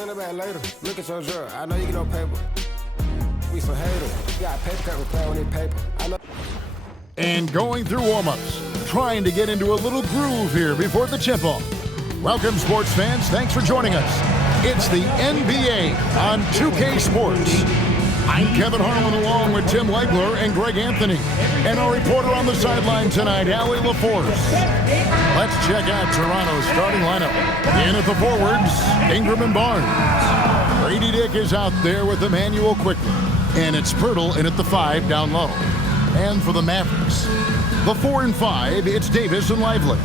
send it back later. Look at your drawer. I know you get no paper. We some haters. You got paper cut, we play on this paper. I know. And going through warm-ups, trying to get into a little groove here before the tip-off. Welcome, sports fans. Thanks for joining us. It's the NBA on 2K Sports. I'm Kevin Harlan along with Tim Legler and Greg Anthony. And our reporter on the sideline tonight, Allie LaForce. Let's check out Toronto's starting lineup. In at the forwards, Ingram and Barnes. Grady Dick is out there with Emmanuel Quickly. And it's Pirtle in at the 5 down low. And for the Mavericks, the 4 and 5, it's Davis and Lively.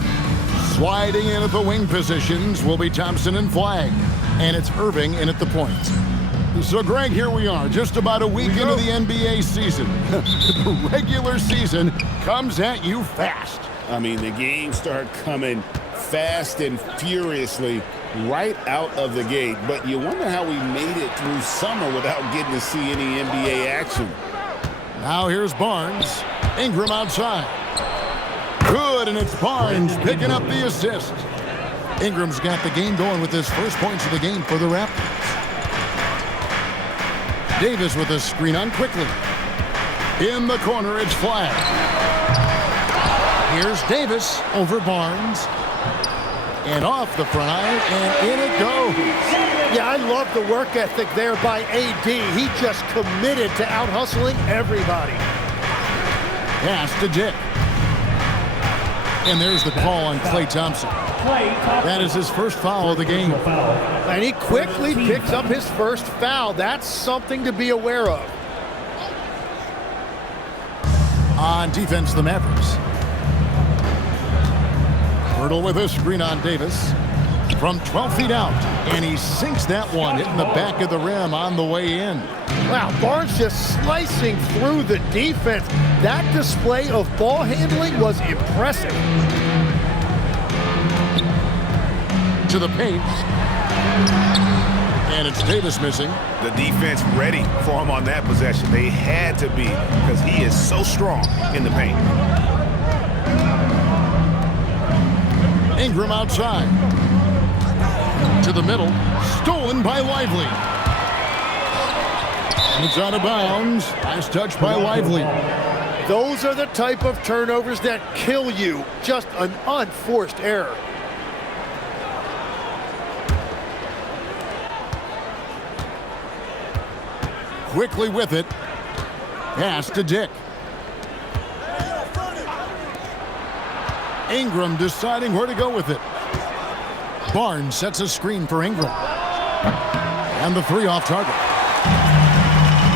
Sliding in at the wing positions will be Thompson and Flagg. And it's Irving in at the point. So, Greg, here we are, just about a week into the NBA season. The regular season comes at you fast. I mean, the games start coming fast and furiously right out of the gate. But you wonder how we made it through summer without getting to see any NBA action. Now here's Barnes. Ingram outside. Good, and it's Barnes picking up the assist. Ingram's got the game going with his first points of the game for the Raptors. Davis with a screen on Quickly. In the corner, it's Flagg. Here's Davis over Barnes. And off the front iron, and in it goes. Yeah, I love the work ethic there by AD. He just committed to out-hustling everybody. Pass to Dick. And there's the call on Klay Thompson. That is his first foul of the game. And he quickly picks up his first foul. That's something to be aware of. On defense, the Mavericks. Pirtle with a screen on Davis. From 12 feet out. And he sinks that one, hitting the back of the rim on the way in. Wow, Barnes just slicing through the defense. That display of ball handling was impressive. To the paint. And it's Davis missing. The defense ready for him on that possession. They had to be, because he is so strong in the paint. Ingram outside. To the middle. Stolen by Lively. And it's out of bounds. Nice touch by Lively. Those are the type of turnovers that kill you. Just an unforced error. Quickly with it. Pass to Dick. Ingram deciding where to go with it. Barnes sets a screen for Ingram. And the 3 off target.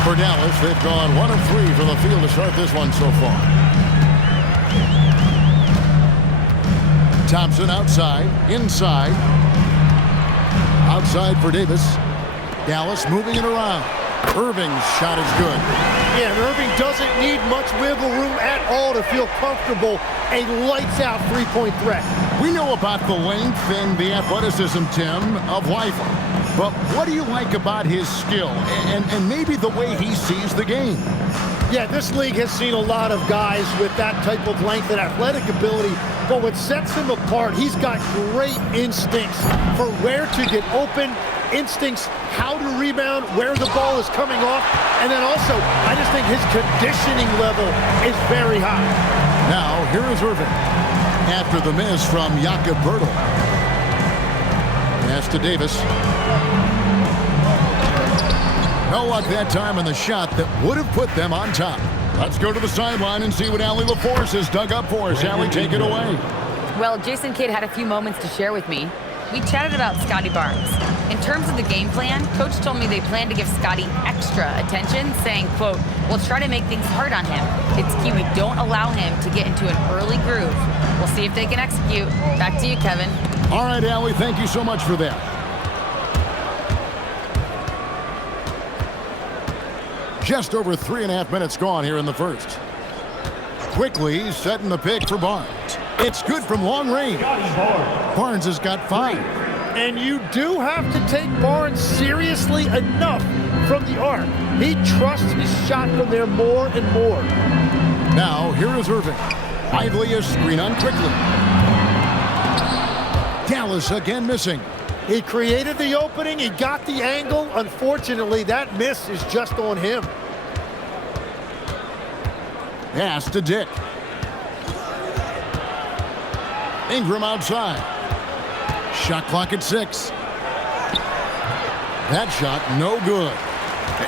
For Dallas, they've gone 1 of 3 from the field to start this one so far. Thompson outside, inside. Outside for Davis. Dallas moving it around. Irving's shot is good. Yeah, and Irving doesn't need much wiggle room at all to feel comfortable. A lights-out three-point threat. We know about the length and the athleticism, Tim, of Lively. But what do you like about his skill and maybe the way he sees the game? Yeah, this league has seen a lot of guys with that type of length and athletic ability, but what sets him apart, he's got great instincts for where to get open, instincts how to rebound, where the ball is coming off, and then also, I just think his conditioning level is very high. Now, here is Irving. After the miss from Jakob Pirtle. Pass to Davis. No luck that time in the shot that would have put them on top. Let's go to the sideline and see what Allie LaForce has dug up for us. Allie, take it away. Well, Jason Kidd had a few moments to share with me. We chatted about Scotty Barnes. In terms of the game plan, Coach told me they plan to give Scotty extra attention, saying, quote, "We'll try to make things hard on him. It's key we don't allow him to get into an early groove. We'll see if they can execute." Back to you, Kevin. All right, Allie, thank you so much for that. Just over 3.5 minutes gone here in the first. Quickly setting the pick for Barnes. It's good from long range. Barnes has got 5. And you do have to take Barnes seriously enough from the arc. He trusts his shot from there more and more. Now, here is Irving. Lively a screen on Quickly. Dallas again missing. He created the opening. He got the angle. Unfortunately, that miss is just on him. Pass to Dick. Ingram outside. Shot clock at 6. That shot no good.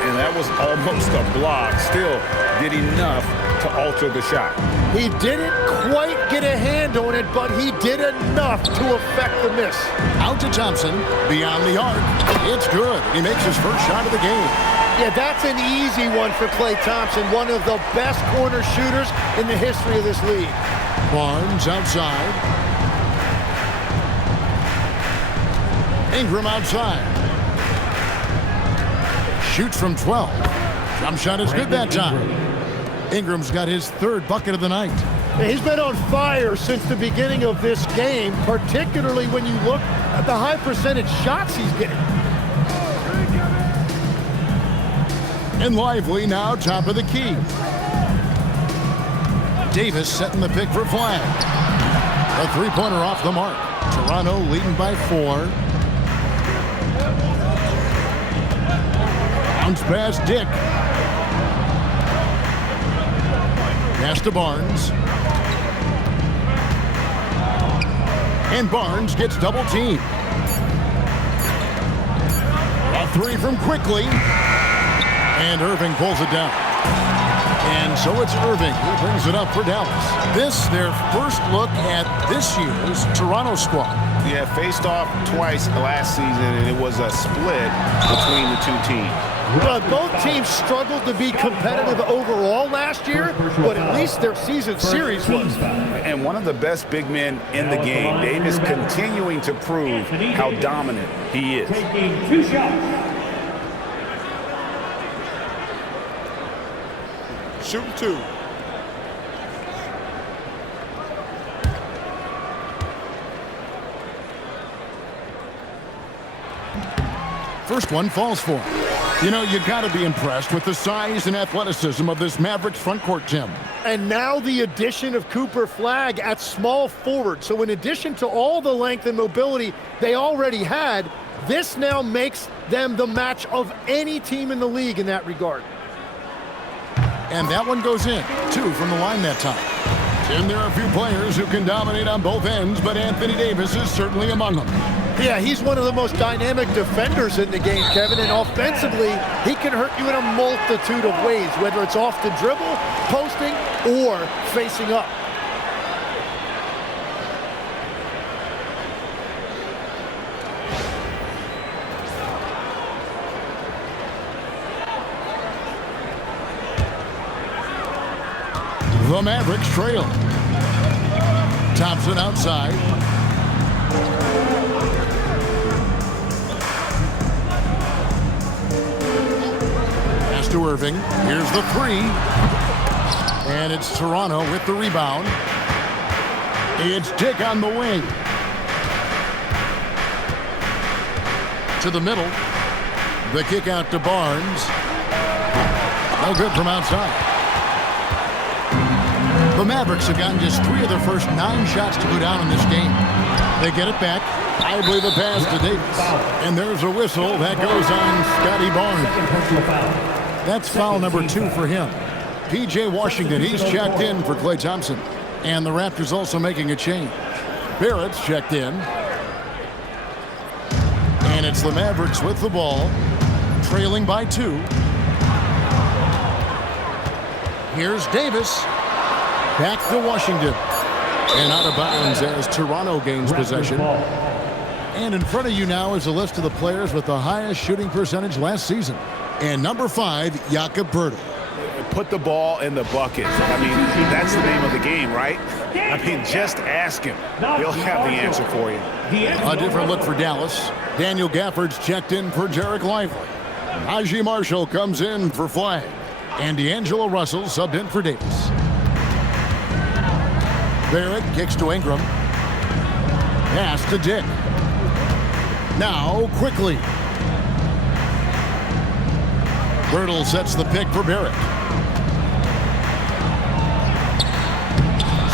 And that was almost a block. Still did enough to alter the shot. He didn't quite get a hand on it, but he did enough to affect the miss. Out to Thompson, beyond the arc. It's good. He makes his first shot of the game. Yeah, that's an easy one for Klay Thompson, one of the best corner shooters in the history of this league. Barnes outside. Ingram outside. Shoots from 12. Jump shot is good that time. Ingram's got his 3rd bucket of the night. He's been on fire since the beginning of this game, particularly when you look at the high percentage shots he's getting. And Lively now top of the key. Davis setting the pick for Flag. A 3-pointer off the mark. Toronto leading by 4. Bounce pass Dick. Pass to Barnes. And Barnes gets double teamed. A 3 from Quickly. And Irving pulls it down. And so it's Irving who brings it up for Dallas. This, their first look at this year's Toronto squad. Yeah, faced off twice last season, and it was a split between the two teams. But both teams struggled to be competitive overall last year, but at least their season series was. And one of the best big men in the game, Davis, continuing to prove how dominant he is. Taking 2 shots. Shooting 2. First one falls for him. You know, you got to be impressed with the size and athleticism of this Mavericks front court, Tim. And now the addition of Cooper Flag at small forward. So in addition to all the length and mobility they already had, this now makes them the match of any team in the league in that regard. And that one goes in. 2 from the line that time. Tim, there are a few players who can dominate on both ends, but Anthony Davis is certainly among them. Yeah, he's one of the most dynamic defenders in the game, Kevin, and offensively, he can hurt you in a multitude of ways, whether it's off the dribble, posting, or facing up. The Mavericks trail. Thompson outside. Pass to Irving. Here's the 3. And it's Toronto with the rebound. It's Dick on the wing. To the middle. The kick out to Barnes. No good from outside. The Mavericks have gotten just 3 of their first 9 shots to go down in this game. They get it back. I believe the pass to Davis. And there's a whistle that goes on Scotty Barnes. That's foul number 2 for him. P.J. Washington, he's checked in for Klay Thompson. And the Raptors also making a change. Barrett's checked in. And it's the Mavericks with the ball, trailing by 2. Here's Davis. Back to Washington. And out of bounds as Toronto gains possession. And in front of you now is a list of the players with the highest shooting percentage last season. And number 5, Jakob Poeltl. Put the ball in the bucket. I mean, that's the name of the game, right? I mean, just ask him. He'll have the answer for you. A different look for Dallas. Daniel Gafford's checked in for Jarek Lively. Najee Marshall comes in for Flag. And D'Angelo Russell subbed in for Davis. Barrett kicks to Ingram. Pass to Dick. Now Quickly. Poeltl sets the pick for Barrett.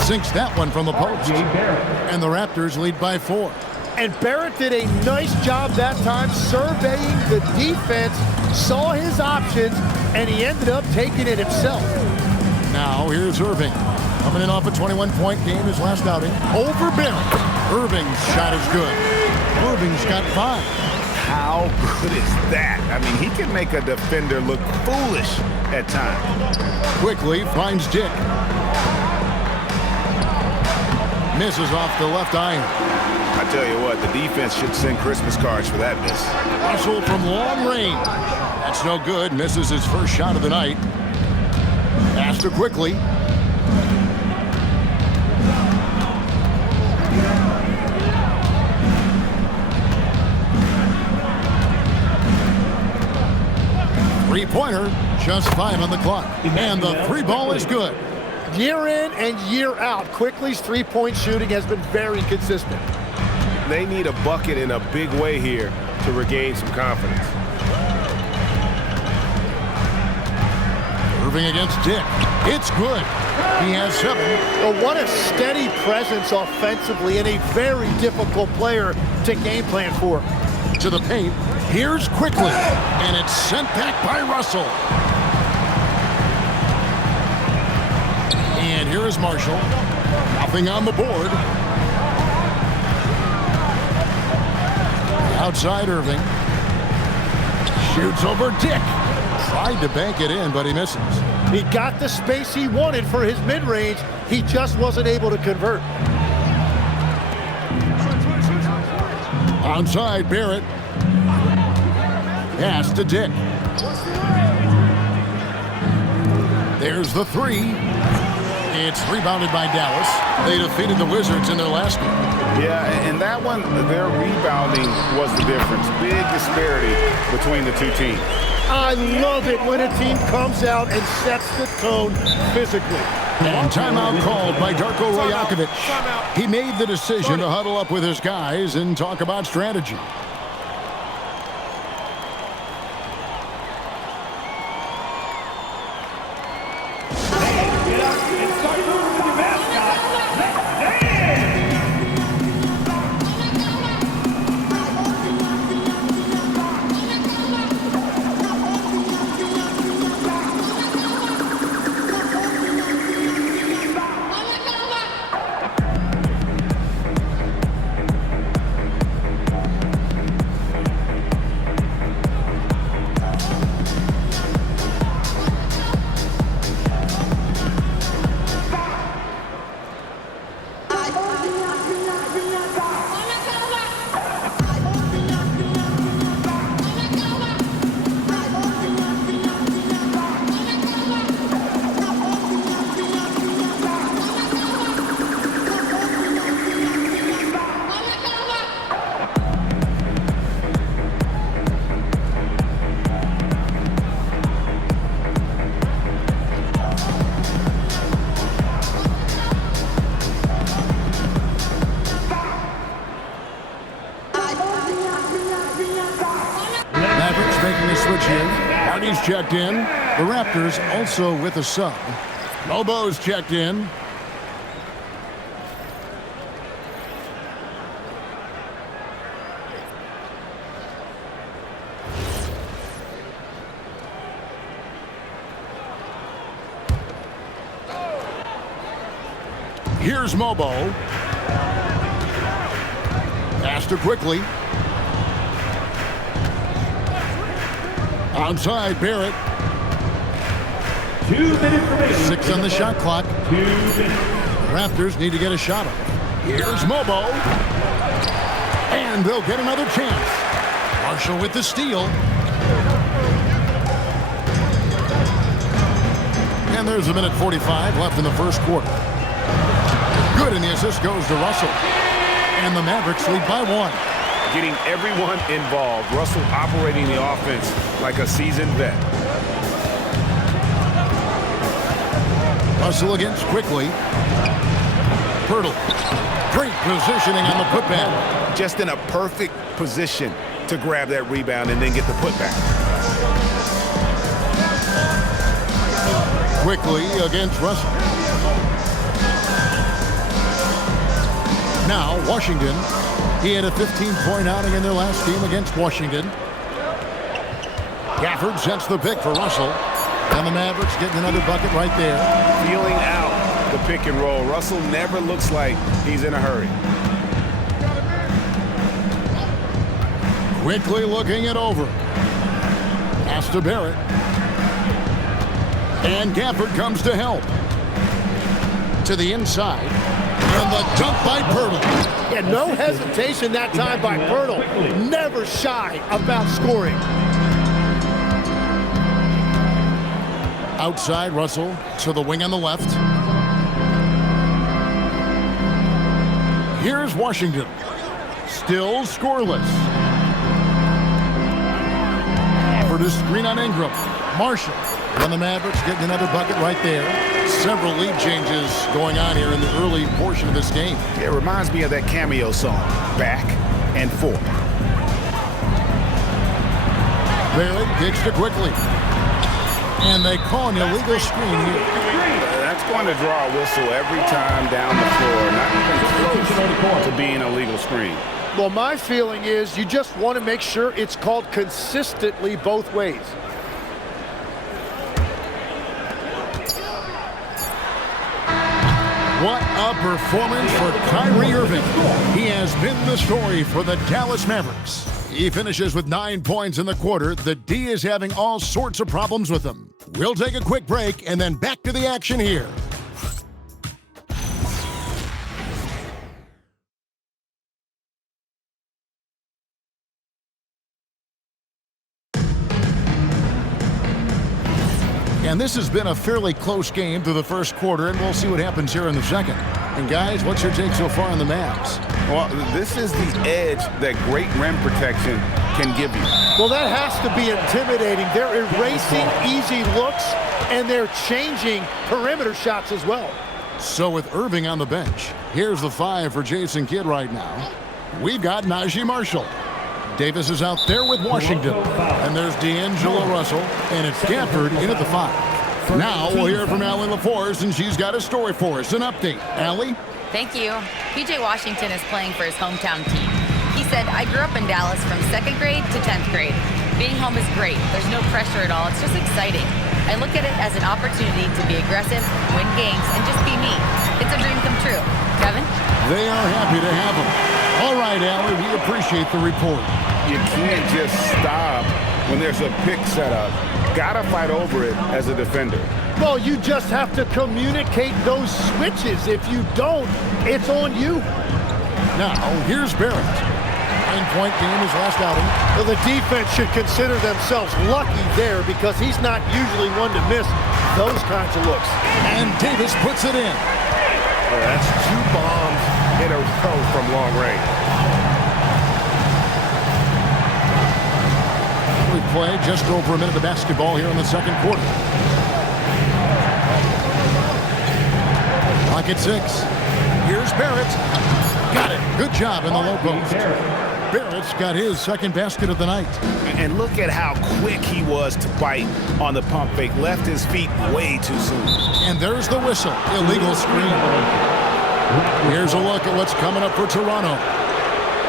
Sinks that one from the post. And the Raptors lead by 4. And Barrett did a nice job that time surveying the defense, saw his options, and he ended up taking it himself. Now here's Irving. Coming in off a 21-point game his last outing. Over Barrett. Irving's shot is good. Irving's got 5. How good is that? I mean, he can make a defender look foolish at times. Quickly finds Dick. Misses off the left iron. I tell you what, the defense should send Christmas cards for that miss. Russell from long range. That's no good. Misses his first shot of the night. Pass to Quickly. Three-pointer, just 5 on the clock. And the 3-ball is good. Year in and year out, Quickly's three-point shooting has been very consistent. They need a bucket in a big way here to regain some confidence. Irving against Dick. It's good. He has 7. But what a steady presence offensively and a very difficult player to game plan for. To the paint. Here's Quickly. And it's sent back by Russell. And here is Marshall. Nothing on the board. Outside Irving. Shoots over Dick. Tried to bank it in, but he misses. He got the space he wanted for his mid-range. He just wasn't able to convert. Outside Barrett. Pass to Dick. There's the 3. It's rebounded by Dallas. They defeated the Wizards in their last game. Yeah, and that one, their rebounding was the difference. Big disparity between the two teams. I love it when a team comes out and sets the tone physically. And timeout called by Darko Rajakovic. He made the decision to huddle up with his guys and talk about strategy. Mavericks making a switch here. Hardy's checked in. The Raptors also with a sub. Lobo's checked in. Here's Mobo. Pass to Quickly. Outside Barrett. 2 minutes remaining. 6 on the shot clock. 2 minutes. Raptors need to get a shot off. Here's Mobo. And they'll get another chance. Marshall with the steal. And there's 1:45 left in the first quarter. Good, and the assist goes to Russell. And the Mavericks lead by 1. Getting everyone involved. Russell operating the offense like a seasoned vet. Russell against Quickly. Pirtle. Great positioning on the putback. Just in a perfect position to grab that rebound and then get the putback. Quickly against Russell. Now Washington He had a 15-point outing in their last game against Washington. Gafford sets the pick for Russell. And the Mavericks getting another bucket right there. Feeling out the pick and roll. Russell never looks like he's in a hurry. Quickly looking it over. Pass to Barrett. And Gafford comes to help. To the inside. And the dunk by Pirtle. Yeah, no hesitation that time by Pirtle. Never shy about scoring. Outside, Russell to the wing on the left. Here's Washington. Still scoreless. For the screen on Ingram. Marshall. And the Mavericks getting another bucket right there. Several lead changes going on here in the early portion of this game. It reminds me of that Cameo song, Back and Forth. Barrett kicks it quickly. And they call an illegal screen here. That's going to draw a whistle every time down the floor. Not even close to being a legal screen. Well, my feeling is you just want to make sure it's called consistently both ways. What a performance for Kyrie Irving. He has been the story for the Dallas Mavericks. He finishes with 9 points in the quarter. The D is having all sorts of problems with him. We'll take a quick break and then back to the action here. And this has been a fairly close game through the first quarter, and we'll see what happens here in the second. And guys, what's your take so far on the Mavs? Well, this is the edge that great rim protection can give you. Well, that has to be intimidating. They're erasing easy looks, and they're changing perimeter shots as well. So with Irving on the bench, here's the 5 for Jason Kidd right now. We've got Najee Marshall. Davis is out there with Washington. And there's D'Angelo Russell, and it's Gafford in at the 5. Now we'll hear from Allie LaForce, and she's got a story for us. An update. Allie? Thank you. PJ Washington is playing for his hometown team. He said, I grew up in Dallas from 2nd grade to 10th grade. Being home is great. There's no pressure at all. It's just exciting. I look at it as an opportunity to be aggressive, win games, and just be me. It's a dream come true. Kevin? They are happy to have him. All right, Allie, we appreciate the report. You can't just stop when there's a pick set up. Gotta fight over it as a defender. Well, you just have to communicate those switches. If you don't, it's on you. Now, here's Barrett. 9-point game his last outing. Well, the defense should consider themselves lucky there because he's not usually one to miss those kinds of looks. And Davis puts it in. Well, that's 2 bombs in a row from long range. We play just over a minute of basketball here in the second quarter. Clock at 6. Here's Barrett. Got it. Good job in the low post. Barrett's got his second basket of the night. And look at how quick he was to bite on the pump fake. Left his feet way too soon. And there's the whistle. Illegal screen. Here's a look at what's coming up for Toronto.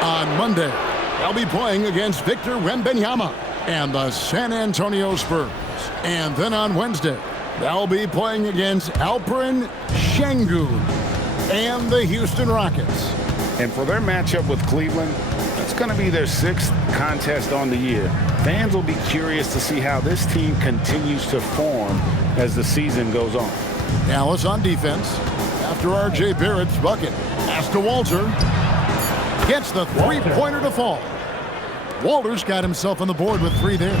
On Monday, they'll be playing against Victor Wembanyama and the San Antonio Spurs. And then on Wednesday, they'll be playing against Alperen Şengün and the Houston Rockets. And for their matchup with Cleveland, it's going to be their 6th contest on the year. Fans will be curious to see how this team continues to form as the season goes on. Dallas on defense after R.J. Barrett's bucket. Pass to Walter. Gets the 3-pointer to fall. Walter's got himself on the board with 3 there.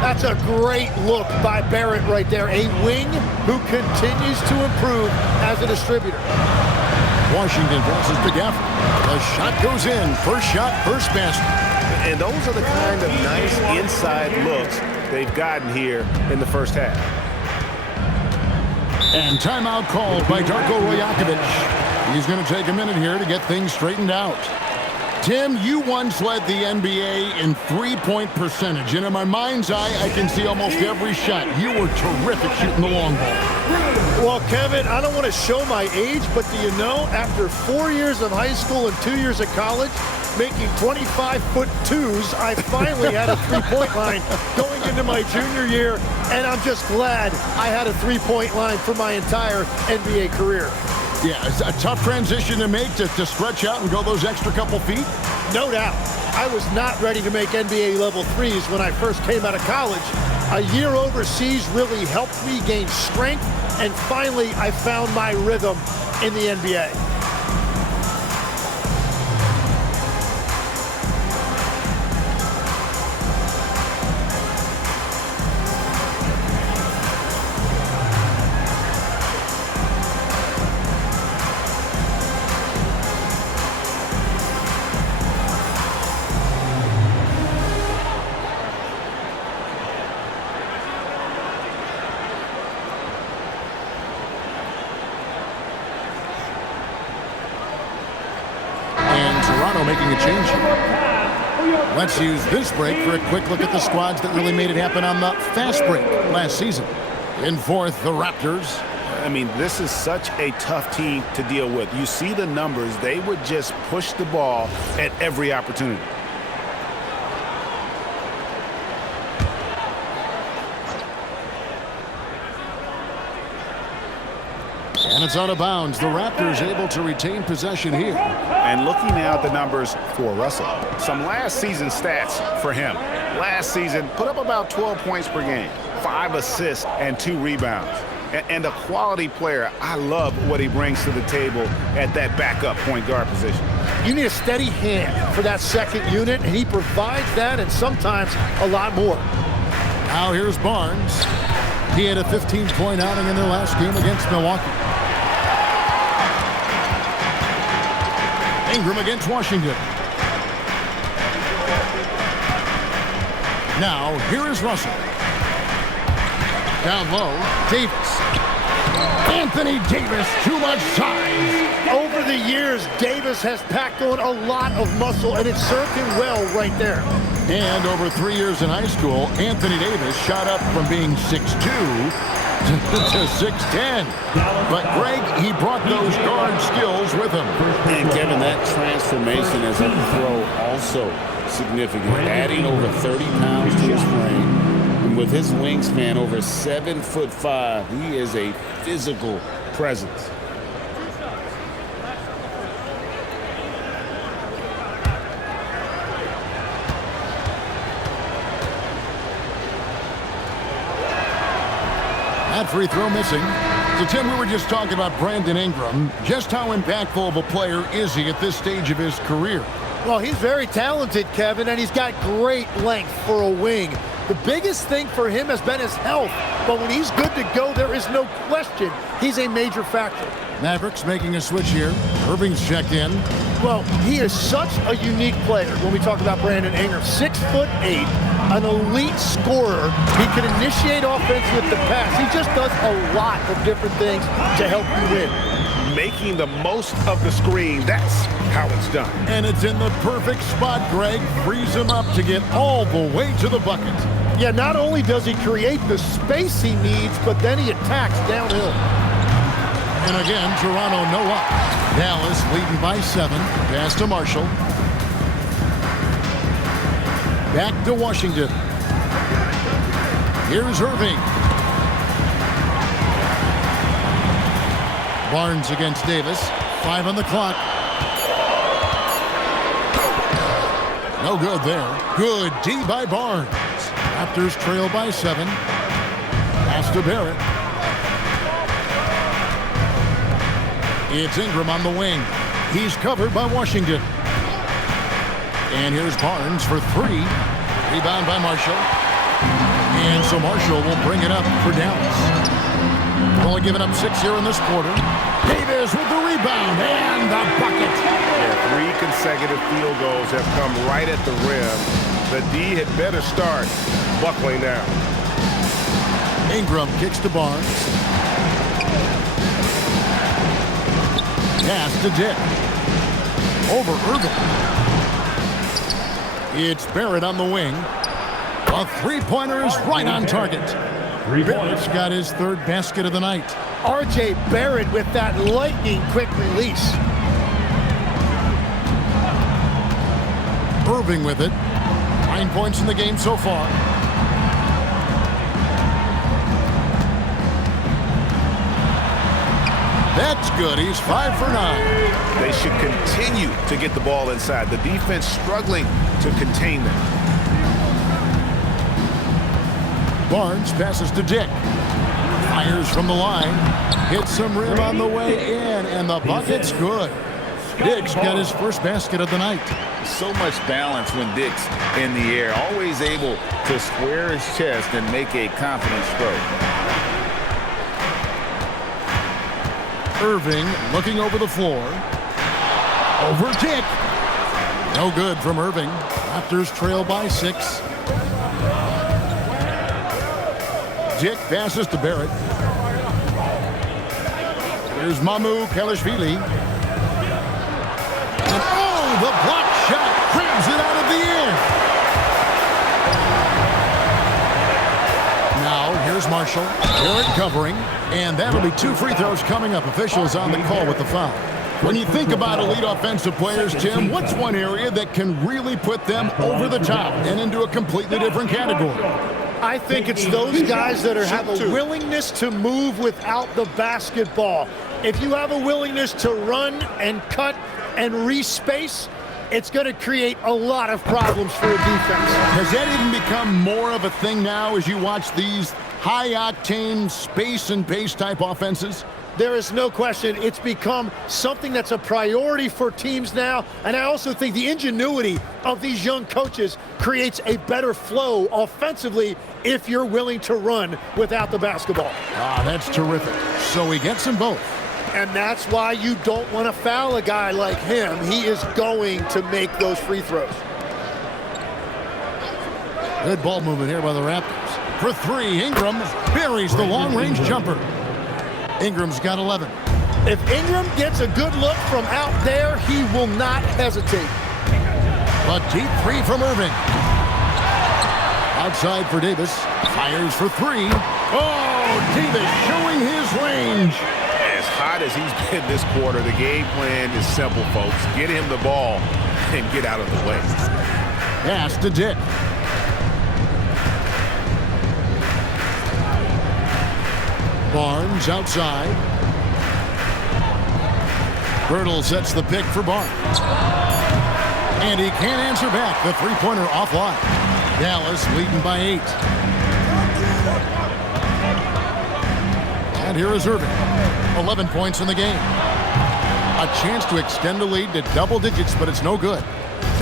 That's a great look by Barrett right there. A wing who continues to improve as a distributor. Washington passes to Gafford. The shot goes in. First shot, first basket. And those are the kind of nice inside looks they've gotten here in the first half. And timeout called by Darko Rajakovic. He's going to take a minute here to get things straightened out. Tim, you once led the NBA in 3-point percentage, and in my mind's eye, I can see almost every shot. You were terrific shooting the long ball. Well, Kevin, I don't want to show my age, but do you know, after 4 years of high school and 2 years of college, making 25-foot-2s, I finally had a three-point line going into my junior year, and I'm just glad I had a three-point line for my entire NBA career. Yeah, it's a tough transition to make to stretch out and go those extra couple feet. No doubt. I was not ready to make NBA level threes when I first came out of college. A year overseas really helped me gain strength, and finally I found my rhythm in the NBA. Making a change here. Let's use this break for a quick look at the squads that really made it happen on the fast break last season. In fourth, the Raptors. I mean, this is such a tough team to deal with. You see the numbers. They would just push the ball at every opportunity. And it's out of bounds. The Raptors able to retain possession here. And looking now at the numbers for Russell. Some last season stats for him. Last season, put up about 12 points per game, 5 assists, and 2 rebounds. And a quality player. I love what he brings to the table at that backup point guard position. You need a steady hand for that second unit, and he provides that and sometimes a lot more. Now here's Barnes. He had a 15-point outing in their last game against Milwaukee. Ingram against Washington. Now, here is Russell. Down low, Davis. Anthony Davis, too much size. Over the years, Davis has packed on a lot of muscle, and it served him well right there. And over 3 years in high school, Anthony Davis shot up from being 6'2" to 6'10". But Greg, he brought those guard skills with him. And Kevin, that transformation as a pro also significant. Adding over 30 pounds to his frame. And with his wingspan over 7'5", he is a physical presence. That free throw missing. So, Tim, we were just talking about Brandon Ingram. Just how impactful of a player is he at this stage of his career? Well, he's very talented, Kevin, and he's got great length for a wing. The biggest thing for him has been his health. But when he's good to go, there is no question he's a major factor. Mavericks making a switch here. Irving's checked in. Well, he is such a unique player when we talk about Brandon Ingram. 6'8", an elite scorer. He can initiate offense with the pass. He just does a lot of different things to help you win. Making the most of the screen, that's how it's done. And it's in the perfect spot, Greg. Frees him up to get all the way to the bucket. Yeah, not only does he create the space he needs, but then he attacks downhill. And again, Toronto no up. Dallas leading by 7. Pass to Marshall. Back to Washington. Here's Irving. Barnes against Davis. 5 on the clock. No good there. Good D by Barnes. Raptors trail by 7. Pass to Barrett. It's Ingram on the wing. He's covered by Washington. And here's Barnes for 3. Rebound by Marshall. And so Marshall will bring it up for Dallas. Only giving up 6 here in this quarter. Davis with the rebound and the bucket. Yeah, 3 consecutive field goals have come right at the rim. The D had better start buckling down. Ingram kicks to Barnes. Pass to Dick. Over Irving. It's Barrett on the wing. A three-pointer is right on target. Barrett's got his 3rd basket of the night. R.J. Barrett with that lightning quick release. Irving with it. 9 points in the game so far. That's good. He's 5 for 9. They should continue to get the ball inside. The defense struggling to contain them. Barnes passes to Dick. Fires from the line. Hits some rim on the way in, and the bucket's good. Dick's got his first basket of the night. So much balance when Dick's in the air. Always able to square his chest and make a confident stroke. Irving looking over the floor. Over Dick. No good from Irving. Raptors trail by 6. Dick passes to Barrett. Here's Mamu Kelishvili. And oh, the block shot grabs it out of the air. Now here's Marshall. Barrett covering. And that'll be 2 free throws coming up. Officials on the call with the foul. When you think about elite offensive players, Tim, what's one area that can really put them over the top and into a completely different category? I think it's those guys that have a willingness to move without the basketball. If you have a willingness to run and cut and respace, it's going to create a lot of problems for a defense. Has that even become more of a thing now as you watch these high-octane space and pace type offenses? There is no question it's become something that's a priority for teams now, and I also think the ingenuity of these young coaches creates a better flow offensively if you're willing to run without the basketball. That's terrific. So he gets them both. And that's why you don't want to foul a guy like him. He is going to make those free throws. Good ball movement here by the Raptors. For 3, Ingram buries the long-range jumper. Ingram's got 11. If Ingram gets a good look from out there, he will not hesitate. A deep 3 from Irving. Outside for Davis. Fires for 3. Oh, Davis showing his range. As hot as he's been this quarter, the game plan is simple, folks. Get him the ball and get out of the way. Pass to Dick. Barnes outside. Birtle sets the pick for Barnes. And he can't answer back. The three-pointer offline. Dallas leading by 8. And here is Irving. 11 points in the game. A chance to extend the lead to double digits, but it's no good.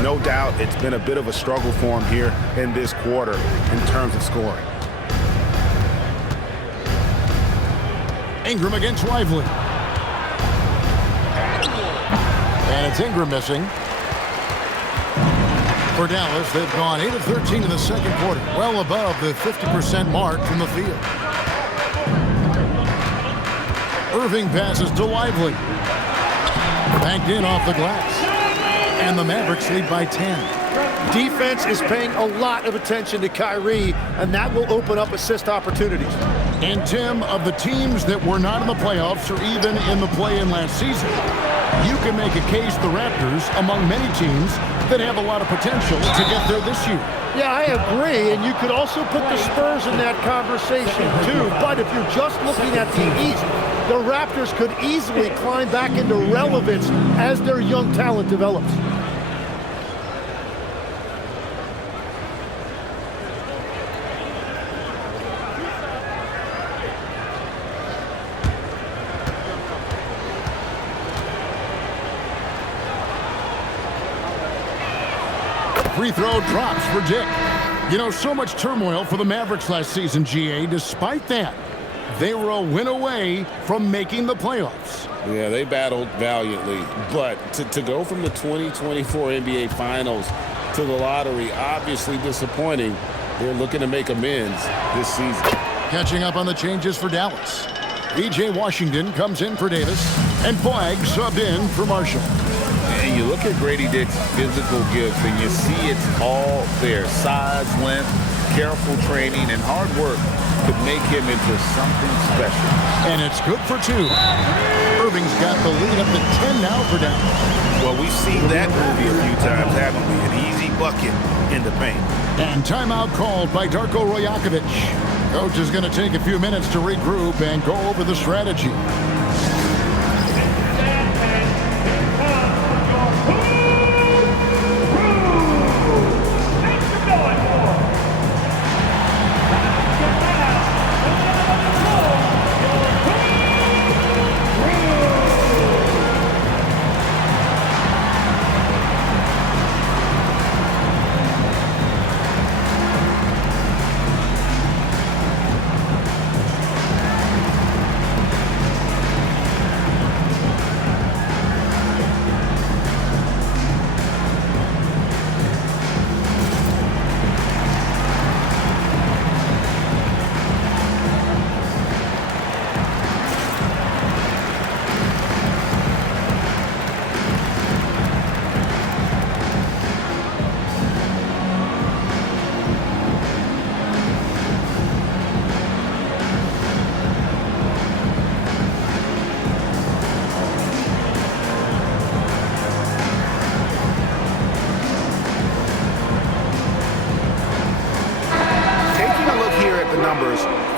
No doubt it's been a bit of a struggle for him here in this quarter in terms of scoring. Ingram against Lively. And it's Ingram missing. For Dallas, they've gone 8 of 13 in the second quarter, well above the 50% mark from the field. Irving passes to Lively. Banked in off the glass. And the Mavericks lead by 10. Defense is paying a lot of attention to Kyrie, and that will open up assist opportunities. And Tim, of the teams that were not in the playoffs or even in the play-in last season, you can make a case the Raptors among many teams that have a lot of potential to get there this year. Yeah, I agree, and you could also put the Spurs in that conversation too, but if you're just looking at the East, the Raptors could easily climb back into relevance as their young talent develops. Free throw drops for Dick. You know, so much turmoil for the Mavericks last season, GA. Despite that, they were a win away from making the playoffs. Yeah, they battled valiantly. But to go from the 2024 NBA Finals to the lottery, obviously disappointing. They're looking to make amends this season. Catching up on the changes for Dallas. E.J. Washington comes in for Davis, and Boag subbed in for Marshall. And you look at Grady Dick's physical gifts, and you see it's all there. Size, length, careful training, and hard work could make him into something special. And it's good for 2. Irving's got the lead up to 10 now for Dallas. Well, we've seen that movie a few times, haven't we? An easy bucket in the paint. And timeout called by Darko Rajakovic. Coach is going to take a few minutes to regroup and go over the strategy.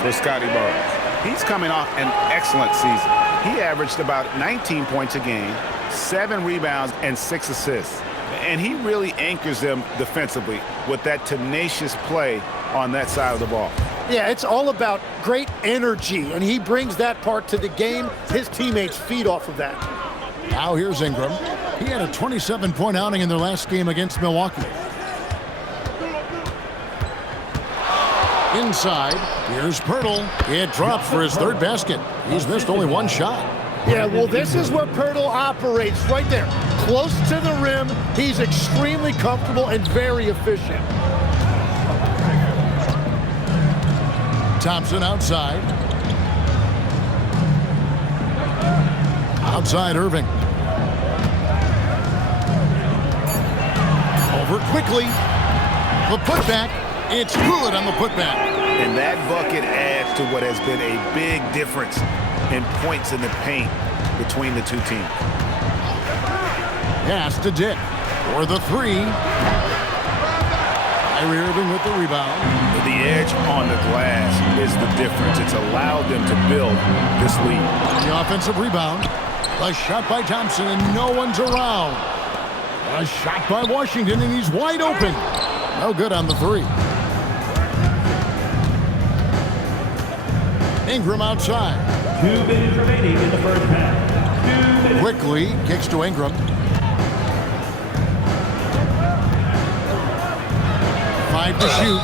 For Scotty Barnes. He's coming off an excellent season. He averaged about 19 points a game, 7 rebounds, and 6 assists. And he really anchors them defensively with that tenacious play on that side of the ball. Yeah, it's all about great energy, and he brings that part to the game. His teammates feed off of that. Now here's Ingram. He had a 27-point outing in their last game against Milwaukee. Inside, here's Pirtle. It drops for his third basket. He's missed only one shot. Yeah, well, this is where Pirtle operates, right there. Close to the rim. He's extremely comfortable and very efficient. Thompson outside. Outside Irving. Over quickly. The putback. It's good on the putback. And that bucket adds to what has been a big difference in points in the paint between the two teams. Pass to Dick for the three. Kyrie Irving with the rebound. The edge on the glass is the difference. It's allowed them to build this lead. The offensive rebound. A shot by Thompson, and no one's around. A shot by Washington, and he's wide open. No good on the three. Ingram outside. 2 minutes remaining in the first half. Quickly kicks to Ingram. 5 to shoot.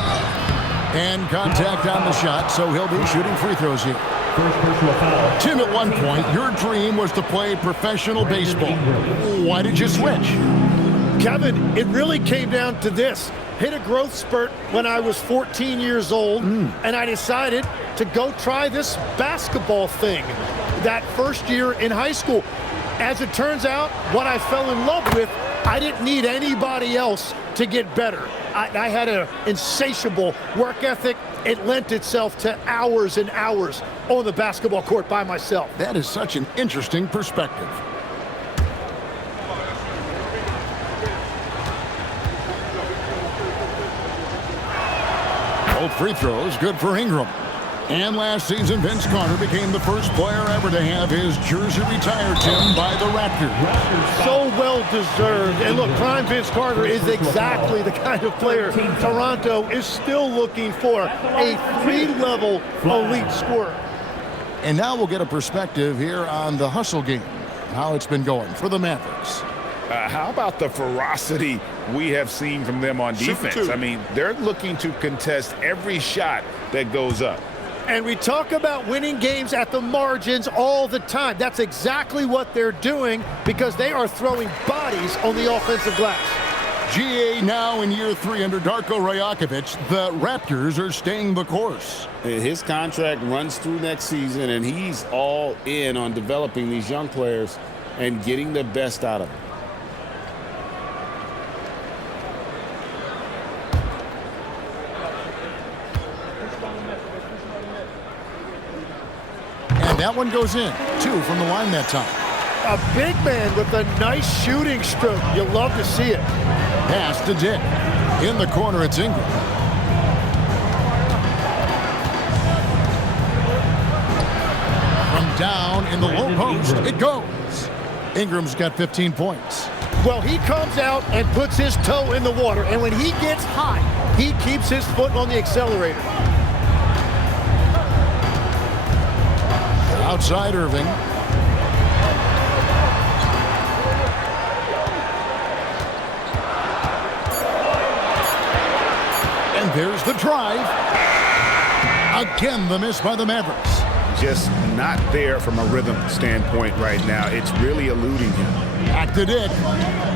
And contact on the shot, so he'll be shooting free throws here. First personal foul. Tim, at one point, your dream was to play professional baseball. Why did you switch? Kevin, it really came down to this. Hit a growth spurt when I was 14 years old, and I decided to go try this basketball thing that first year in high school. As it turns out, what I fell in love with, I didn't need anybody else to get better. I had an insatiable work ethic. It lent itself to hours and hours on the basketball court by myself. That is such an interesting perspective. Both free throws good for Ingram. And last season, Vince Carter became the first player ever to have his jersey retired, Tim, by the Raptors. So well deserved. And look, prime Vince Carter is exactly the kind of player Toronto is still looking for. A 3-level elite scorer. And now we'll get a perspective here on the hustle game, how it's been going for the Mavericks. How about the ferocity we have seen from them on defense? I mean, they're looking to contest every shot that goes up. And we talk about winning games at the margins all the time. That's exactly what they're doing because they are throwing bodies on the offensive glass. GA now in year 3 under Darko Rajakovic. The Raptors are staying the course. His contract runs through next season, and he's all in on developing these young players and getting the best out of them. And that one goes in. 2 from the line that time. A big man with a nice shooting stroke. You love to see it. Pass to Dick. In the corner, it's Ingram. From down in the low post, it goes. Ingram's got 15 points. Well, he comes out and puts his toe in the water, and when he gets high, he keeps his foot on the accelerator. Outside Irving. And there's the drive. Again, the miss by the Mavericks. Just not there from a rhythm standpoint right now. It's really eluding him. Back to Dick.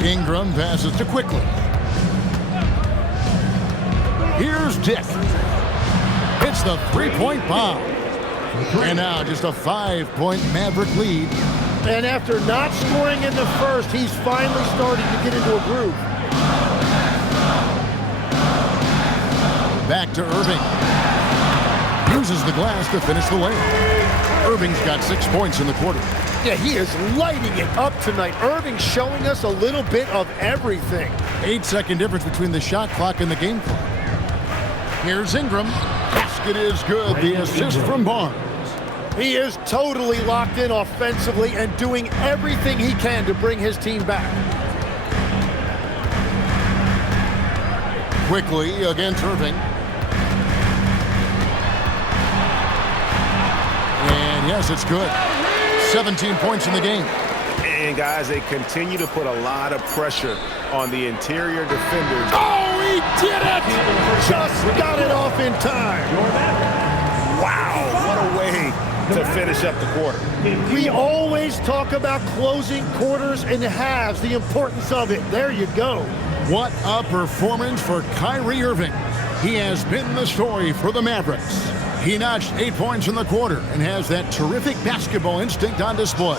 Ingram passes to Quickly. Here's Dick. It's the three-point bomb. And now just a 5-point Maverick lead. And after not scoring in the first, he's finally starting to get into a groove. Back to Irving. Uses the glass to finish the layup. Irving's got 6 points in the quarter. Yeah, he is lighting it up tonight. Irving showing us a little bit of everything. 8-second difference between the shot clock and the game clock. Here's Ingram. Basket is good. The assist from Barnes. He is totally locked in offensively and doing everything he can to bring his team back. Quickly against Irving. And yes, it's good. 17 points in the game. And guys, they continue to put a lot of pressure on the interior defenders. Oh, he did it! Just got it off in time. Wow, what a way to finish up the quarter. We always talk about closing quarters and halves, the importance of it. There you go. What a performance for Kyrie Irving. He has been the story for the Mavericks. He notched 8 points in the quarter and has that terrific basketball instinct on display.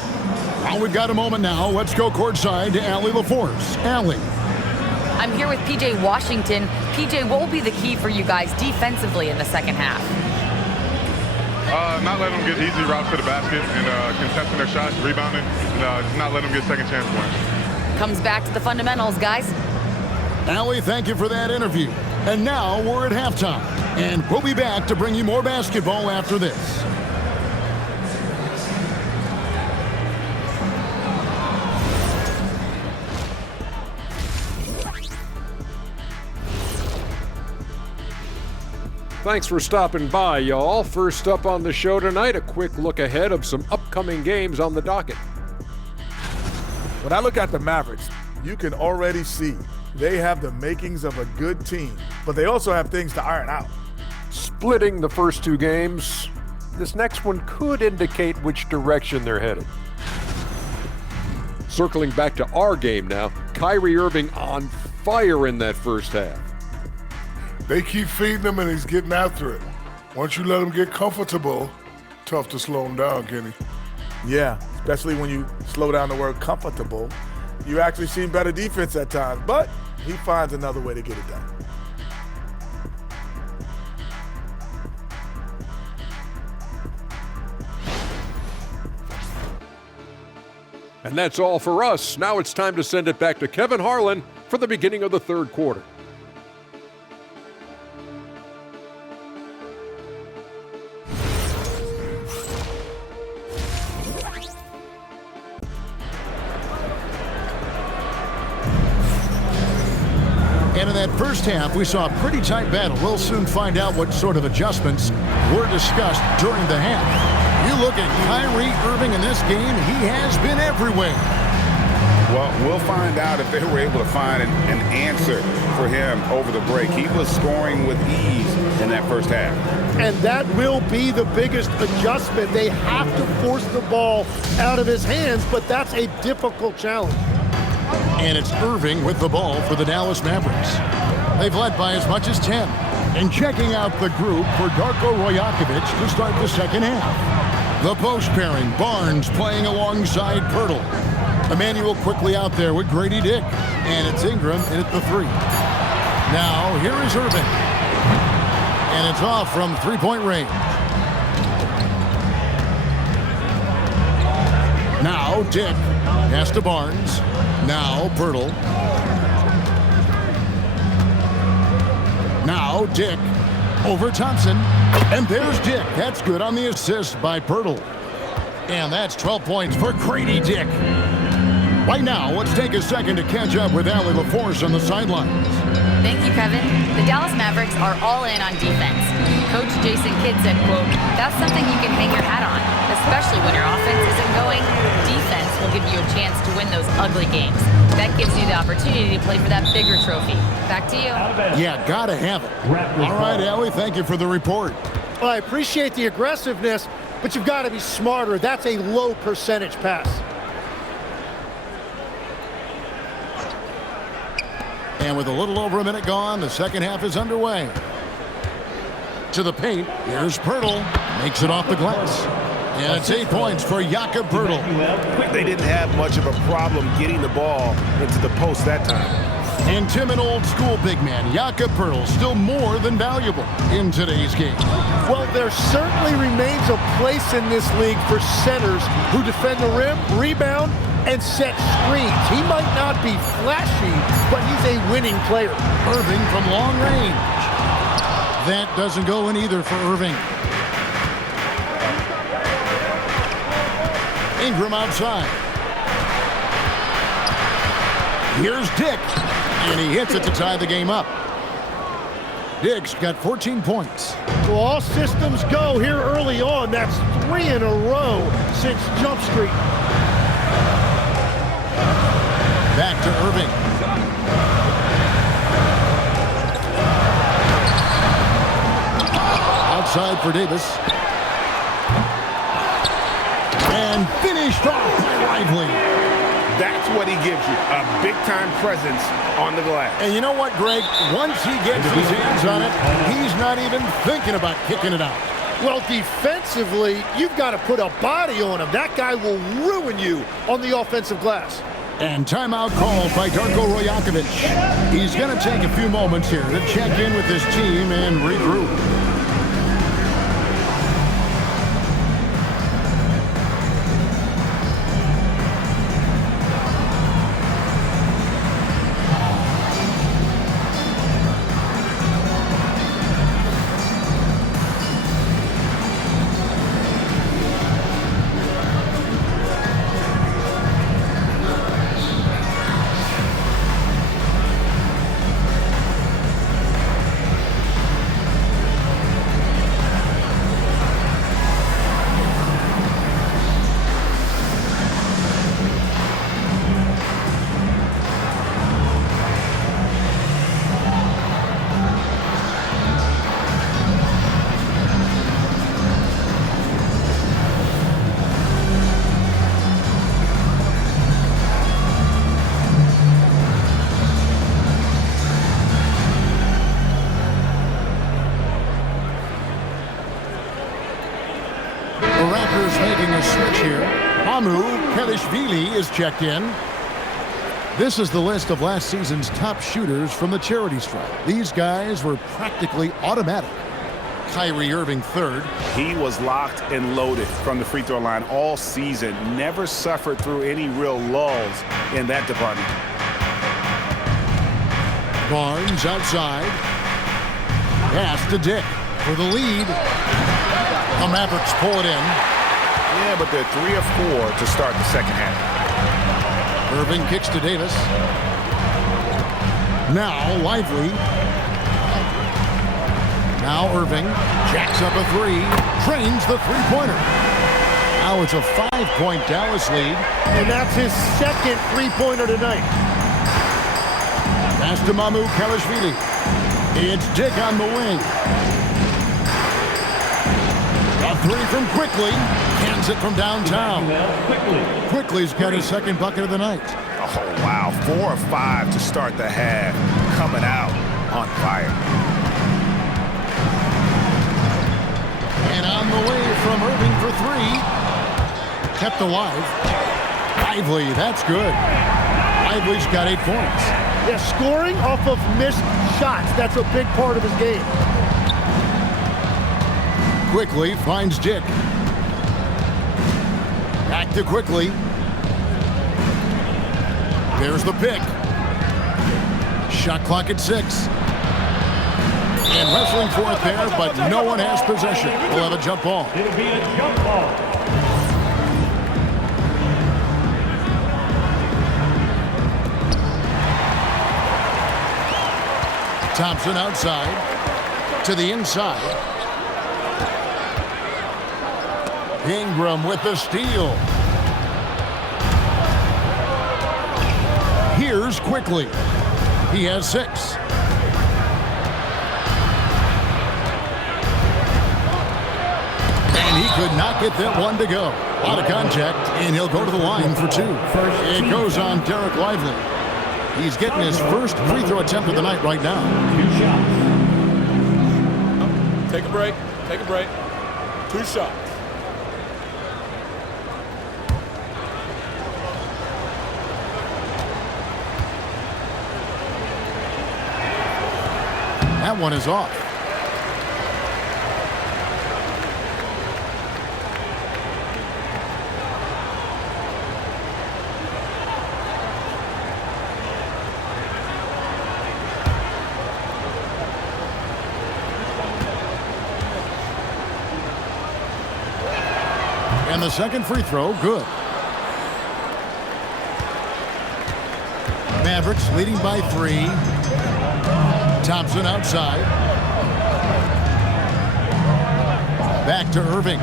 Well, we've got a moment now. Let's go courtside to Allie LaForce. Allie. I'm here with PJ Washington. PJ, what will be the key for you guys defensively in the second half? Not letting them get easy routes to the basket and contesting their shots, rebounding, and just not letting them get second chance points. Comes back to the fundamentals, guys. Allie, thank you for that interview. And now we're at halftime. And we'll be back to bring you more basketball after this. Thanks for stopping by, y'all. First up on the show tonight, a quick look ahead of some upcoming games on the docket. When I look at the Mavericks, you can already see they have the makings of a good team, but they also have things to iron out. Splitting the first two games, this next one could indicate which direction they're headed. Circling back to our game now, Kyrie Irving on fire in that first half. They keep feeding him and he's getting after it. Once you let him get comfortable, tough to slow him down, Kenny. Yeah, especially when you slow down the word comfortable. You actually see better defense at times, but he finds another way to get it done. And that's all for us. Now it's time to send it back to Kevin Harlan for the beginning of the third quarter. And in that first half, we saw a pretty tight battle. We'll soon find out what sort of adjustments were discussed during the half. You look at Kyrie Irving in this game, he has been everywhere. Well, we'll find out if they were able to find an answer for him over the break. He was scoring with ease in that first half. And that will be the biggest adjustment. They have to force the ball out of his hands, but that's a difficult challenge. And it's Irving with the ball for the Dallas Mavericks. They've led by as much as 10. And checking out the group for Darko Rajakovic to start the second half. The post pairing, Barnes playing alongside Pirtle. Emmanuel quickly out there with Grady Dick. And it's Ingram in at the three. Now here is Irving. And it's off from three-point range. Now Dick. Pass to Barnes. Now Pirtle. Now Dick. Over Thompson. And there's Dick. That's good on the assist by Pirtle. And that's 12 points for Grady Dick. Right now, let's take a second to catch up with Allie LaForce on the sidelines. Thank you, Kevin. The Dallas Mavericks are all in on defense. Coach Jason Kidd said, quote, "That's something you can hang your hat on, especially when your offense isn't going. Defense will give you a chance to win those ugly games. That gives you the opportunity to play for that bigger trophy." Back to you. Yeah, gotta have it. All right, Allie, thank you for the report. Well, I appreciate the aggressiveness, but you've got to be smarter. That's a low percentage pass. And with a little over a minute gone, the second half is underway. To the paint, here's Pirtle. Makes it off the glass. And it's 8 points for Jakob Pirtle. They didn't have much of a problem getting the ball into the post that time. And Tim, an old school big man, Jakob Pirtle, still more than valuable in today's game. Well, there certainly remains a place in this league for centers who defend the rim, rebound, and set screens. He might not be flashy, but he's a winning player. Irving from long range. That doesn't go in either for Irving. Ingram outside. Here's Dick. And he hits it to tie the game up. Dick's got 14 points. Well, all systems go here early on. That's 3 in a row since Jump Street. Back to Irving. Outside for Davis. And finished off by Lively. That's what he gives you, a big-time presence on the glass. And you know what, Greg? Once he gets his hands on it, he's not even thinking about kicking it out. Well, defensively, you've got to put a body on him. That guy will ruin you on the offensive glass. And timeout called by Darko Rajakovic. He's going to take a few moments here to check in with his team and regroup. Raptors making a switch here. Kelishvili is checked in. This is the list of last season's top shooters from the charity stripe. These guys were practically automatic. Kyrie Irving third. He was locked and loaded from the free throw line all season. Never suffered through any real lulls in that department. Barnes outside. Pass to Dick for the lead. The Mavericks pull it in. Yeah, but they're 3 of 4 to start the second half. Irving kicks to Davis. Now Lively. Now Irving jacks up a three. Drains the three-pointer. Now it's a 5-point Dallas lead. And that's his second three-pointer tonight. Pass to Kelishvili. It's Dick on the wing. A three from Quickly. Hands it from downtown. Quickly's got his second bucket of the night. Oh, wow. 4 of 5 to start the half. Coming out on fire. And on the way from Irving for three. Kept alive. Lively, that's good. Lively's got 8 points. Yeah, scoring off of missed shots. That's a big part of his game. Quickly finds Dick. Back to Quickly. There's the pick. Shot clock at 6. And wrestling for it there, but no one has possession. We'll have a jump ball. It'll be a jump ball. Thompson outside to the inside. Ingram with the steal. Here's quickly. He has 6. And he could not get that one to go. A lot of contact, and he'll go to the line for 2. It goes on Derek Lively. He's getting his first free throw attempt of the night right now. 2 shots. Take a break. Take a break. 2 shots. That one is off. And the second free throw, good. Mavericks leading by 3. Thompson outside. Back to Irving.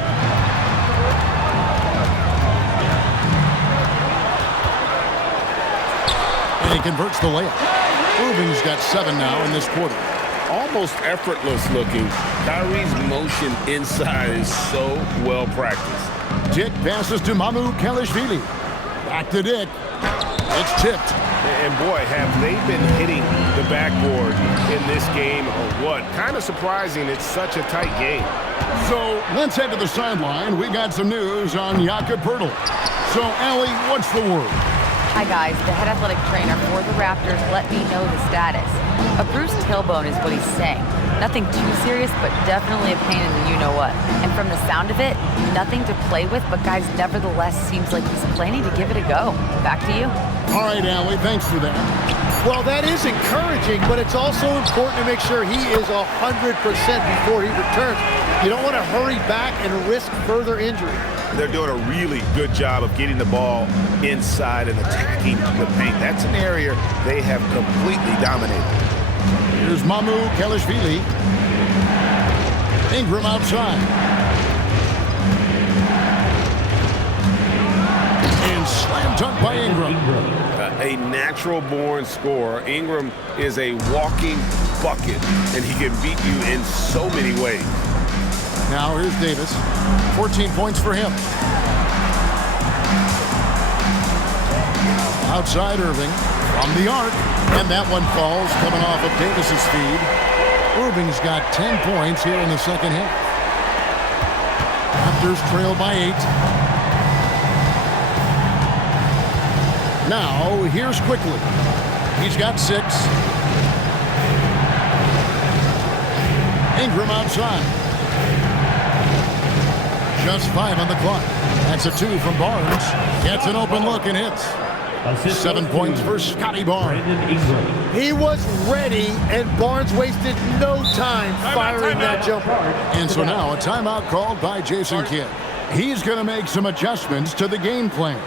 And he converts the layup. Irving's got 7 now in this quarter. Almost effortless looking. Kyrie's motion inside is so well practiced. Dick passes to Mamu Kalishvili. Back to Dick. It's tipped. And boy, have they been hitting the backboard in this game or what? Kind of surprising it's such a tight game. So let's head to the sideline. We got some news on Jakob Poeltl. So, Allie, what's the word? Hi, guys. The head athletic trainer for the Raptors let me know the status. A bruised tailbone is what he's saying. Nothing too serious, but definitely a pain in the you-know-what. And from the sound of it, nothing to play with, but guys, nevertheless, seems like he's planning to give it a go. Back to you. All right, Allie, thanks for that. Well, that is encouraging, but it's also important to make sure he is 100% before he returns. You don't want to hurry back and risk further injury. They're doing a really good job of getting the ball inside and attacking the paint. That's an area they have completely dominated. Here's Mamu Kalishvili. Ingram outside. And slam dunk by Ingram. A natural-born scorer. Ingram is a walking bucket, and he can beat you in so many ways. Now here's Davis. 14 points for him. Outside Irving from the arc. And that one falls coming off of Davis's feed. Irving's got 10 points here in the second half. Raptors trail by 8. Now here's quickly. He's got 6. Ingram outside. Just 5 on the clock. That's a 2 from Barnes. Gets an open look and hits. 7 points for Scotty Barnes. He was ready, and Barnes wasted no time firing that jumper. And so now a timeout called by Jason Kidd. He's going to make some adjustments to the game plan.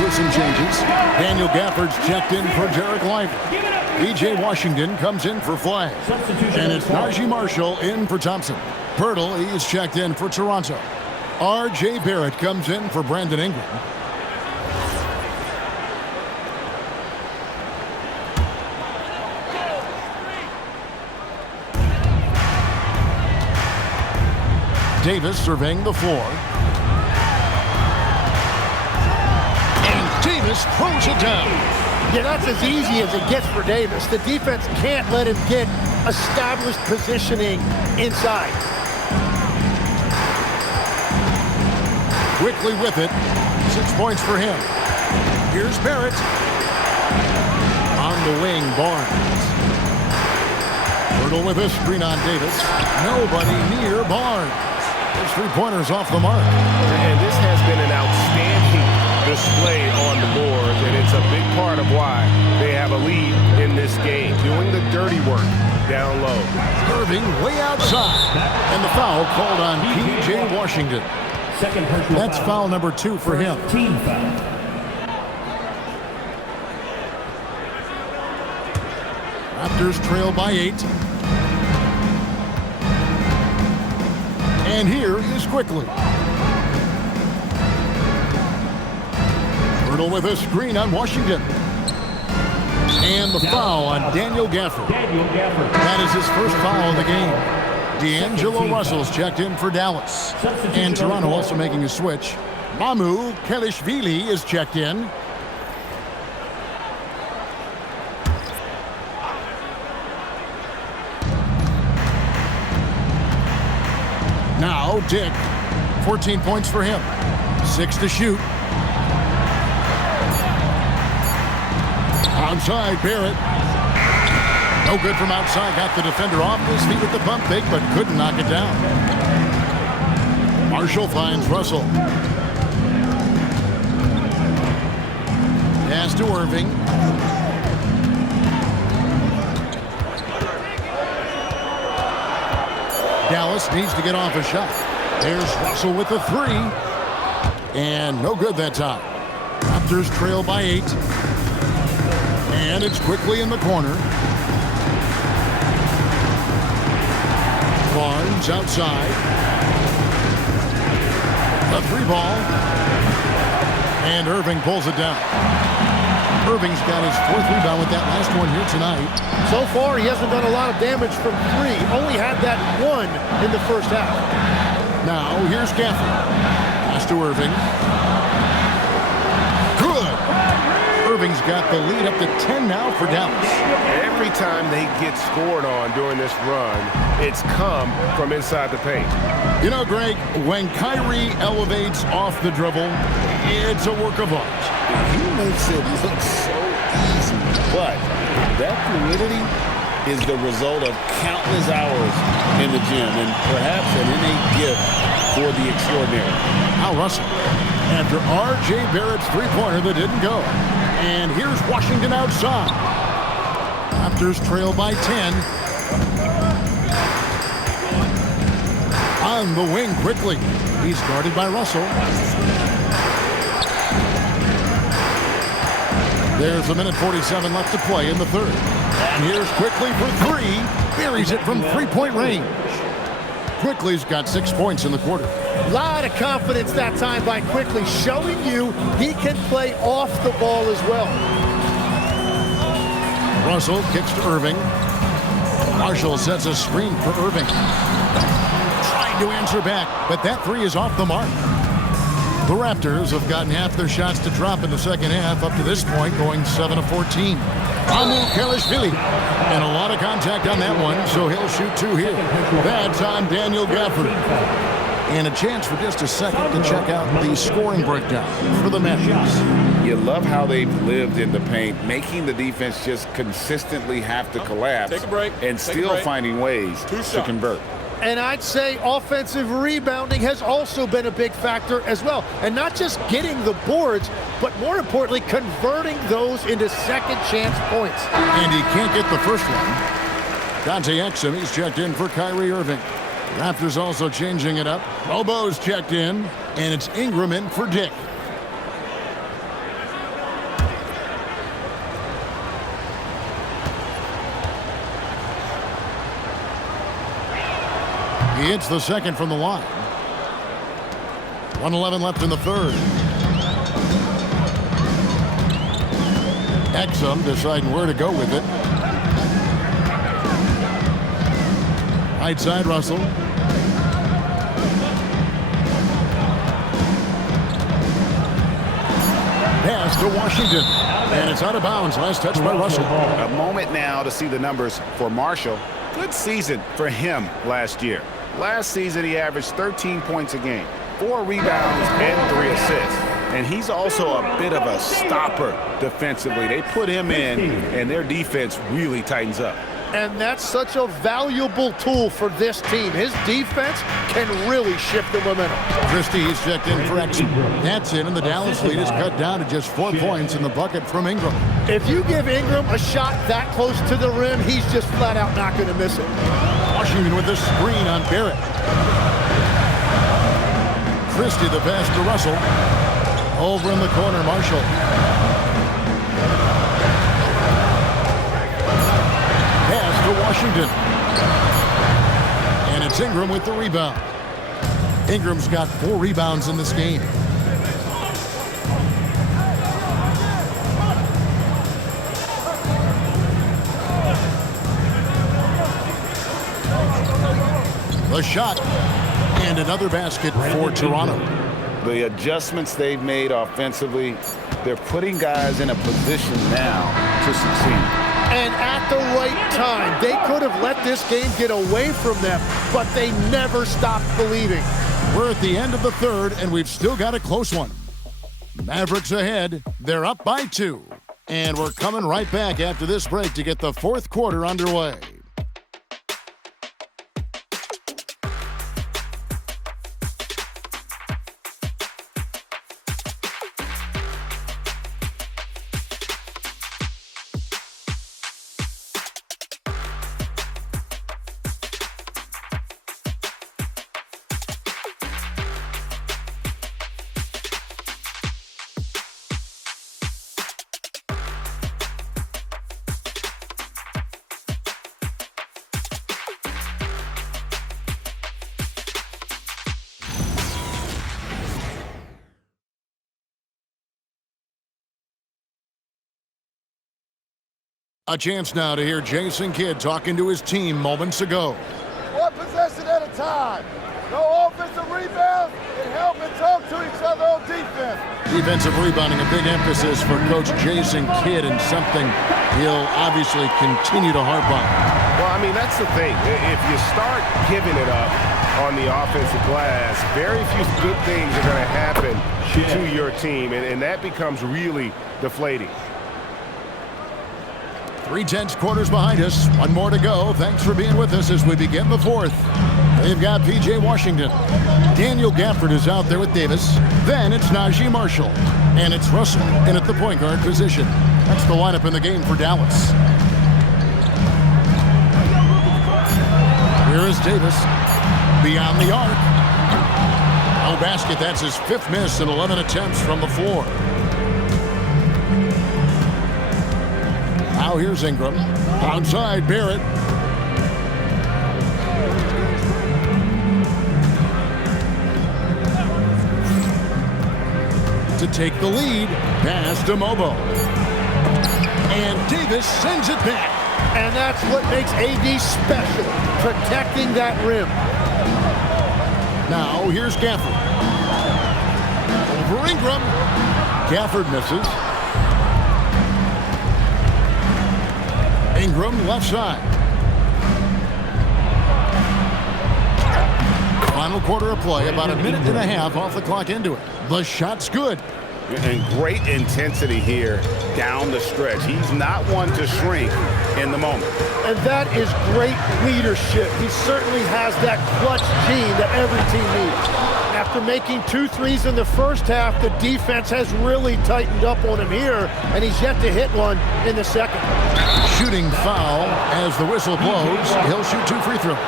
with some changes. Daniel Gafford's checked in for Derek Lively. E.J. Washington comes in for Flagg. And it's Najee Marshall in for Thompson. Pirtle, he's checked in for Toronto. R.J. Barrett comes in for Brandon Ingram. Davis surveying the floor. And Davis throws it down. Yeah, that's as easy as it gets for Davis. The defense can't let him get established positioning inside. Quickly with it. 6 points for him. Here's Barrett. On the wing, Barnes. Pirtle with a screen on Davis. Nobody near Barnes. His three-pointers off the mark. And this has been an outstanding display on the board, and it's a big part of why they have a lead in this game, doing the dirty work down low. Irving way outside. And the foul called on P.J. Washington. That's foul number 2 for him. Team foul. Raptors trail by 8. And here is Quickly. Pirtle with a screen on Washington. And the foul on Daniel Gafford. That is his first foul of the game. D'Angelo Russell's checked in for Dallas. And Toronto also making a switch. Mamu Kelishvili is checked in. Now Dick, 14 points for him. 6 to shoot. Outside, Barrett. No good from outside. Got the defender off his feet with the pump fake, but couldn't knock it down. Marshall finds Russell. Pass to Irving. Dallas needs to get off a shot. There's Russell with the 3. And no good that time. Raptors trail by 8. And it's Quickly in the corner. Barnes outside. The 3 ball. And Irving pulls it down. Irving's got his 4th rebound with that last one here tonight. So far, he hasn't done a lot of damage from 3. Only had that 1 in the first half. Now, here's Gafford. Pass to Irving. Good. Irving's got the lead up to 10 now for Dallas. Every time they get scored on during this run, it's come from inside the paint. You know, Greg, when Kyrie elevates off the dribble, it's a work of art. He makes it look so easy, but that fluidity is the result of countless hours in the gym and perhaps an innate gift for the extraordinary. Now Russell, after R.J. Barrett's three-pointer that didn't go. And here's Washington outside. Raptors trail by 10. On the wing quickly. He's guarded by Russell. There's 1:47 left to play in the third. And here's Quickly for 3. Buries it from three-point range. Quickly's got 6 points in the quarter. A lot of confidence that time by Quickly, showing you he can play off the ball as well. Russell kicks to Irving. Marshall sets a screen for Irving. Trying to answer back, but that 3 is off the mark. The Raptors have gotten half their shots to drop in the second half up to this point, going 7 of 14. Mamu Kelishvili. And a lot of contact on that one, so he'll shoot 2 here. That's on Daniel Gafford. And a chance for just a second to check out the scoring breakdown for the Mavericks. You love how they've lived in the paint, making the defense just consistently have to collapse and still finding ways to convert. And I'd say offensive rebounding has also been a big factor as well. And not just getting the boards, but more importantly, converting those into second chance points. And he can't get the first one. Dante Exum, he's checked in for Kyrie Irving. Raptors also changing it up. Bobo's checked in, and it's Ingram in for Dick. He hits the second from the line. 1:11 left in the third. Exum deciding where to go with it. Right side, Russell. Pass to Washington. And it's out of bounds. Last touch by Russell. A moment now to see the numbers for Marshall. Good season for him last year. Last season, he averaged 13 points a game, 4 rebounds, and 3 assists. And he's also a bit of a stopper defensively. They put him in, and their defense really tightens up. And that's such a valuable tool for this team. His defense can really shift the momentum. Christie is checked in for Exum. That's in, and the Dallas lead is cut down to just 4 points in the bucket from Ingram. If you give Ingram a shot that close to the rim, he's just flat out not going to miss it. Washington with the screen on Barrett. Christie the pass to Russell. Over in the corner, Marshall. Pass to Washington. And it's Ingram with the rebound. Ingram's got 4 rebounds in this game. The shot. And another basket for Toronto. The adjustments they've made offensively, they're putting guys in a position now to succeed. And at the right time, they could have let this game get away from them, but they never stopped believing. We're at the end of the third, and we've still got a close one. Mavericks ahead. They're up by 2. And we're coming right back after this break to get the fourth quarter underway. A chance now to hear Jason Kidd talking to his team moments ago. 1 possession at a time. No offensive rebounds and help and talk to each other on defense. Defensive rebounding, a big emphasis for Coach Jason Kidd, and something he'll obviously continue to harp on. Well, I mean, that's the thing. If you start giving it up on the offensive glass, very few good things are going to happen to your team, and that becomes really deflating. 3/10 quarters behind us. 1 more to go. Thanks for being with us as we begin the fourth. They've got P.J. Washington. Daniel Gafford is out there with Davis. Then it's Najee Marshall. And it's Russell in at the point guard position. That's the lineup in the game for Dallas. Here is Davis. Beyond the arc. No basket. That's his 5th miss in 11 attempts from the floor. Now here's Ingram. Outside, Barrett. To take the lead, pass to Mobo. And Davis sends it back. And that's what makes AD special, protecting that rim. Now here's Gafford. Over Ingram. Gafford misses. Ingram left side. Final quarter of play, about a minute and a half off the clock into it. The shot's good. And great intensity here down the stretch. He's not one to shrink in the moment. And that is great leadership. He certainly has that clutch gene that every team needs. After making 2 threes in the first half, the defense has really tightened up on him here, and he's yet to hit one in the second. Shooting foul as the whistle blows. He'll shoot 2 free throws.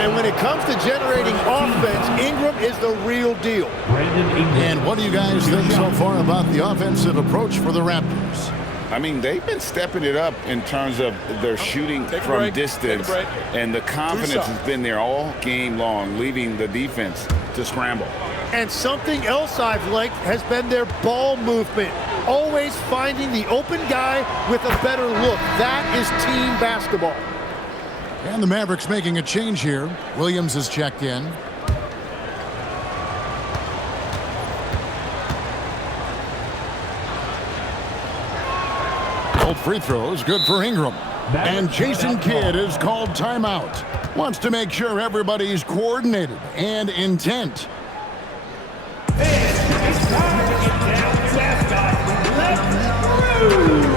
And when it comes to generating offense, Ingram is the real deal. And what do you guys think so far about the offensive approach for the Raptors? I mean, they've been stepping it up in terms of their shooting from distance, and the confidence has been there all game long, leaving the defense to scramble. And something else I've liked has been their ball movement. Always finding the open guy with a better look. That is team basketball. And the Mavericks making a change here. Williams is checked in. Both free throws, good for Ingram. And Jason Kidd is called timeout. Wants to make sure everybody's coordinated and intent. It's time to get down to mascot. Let's through.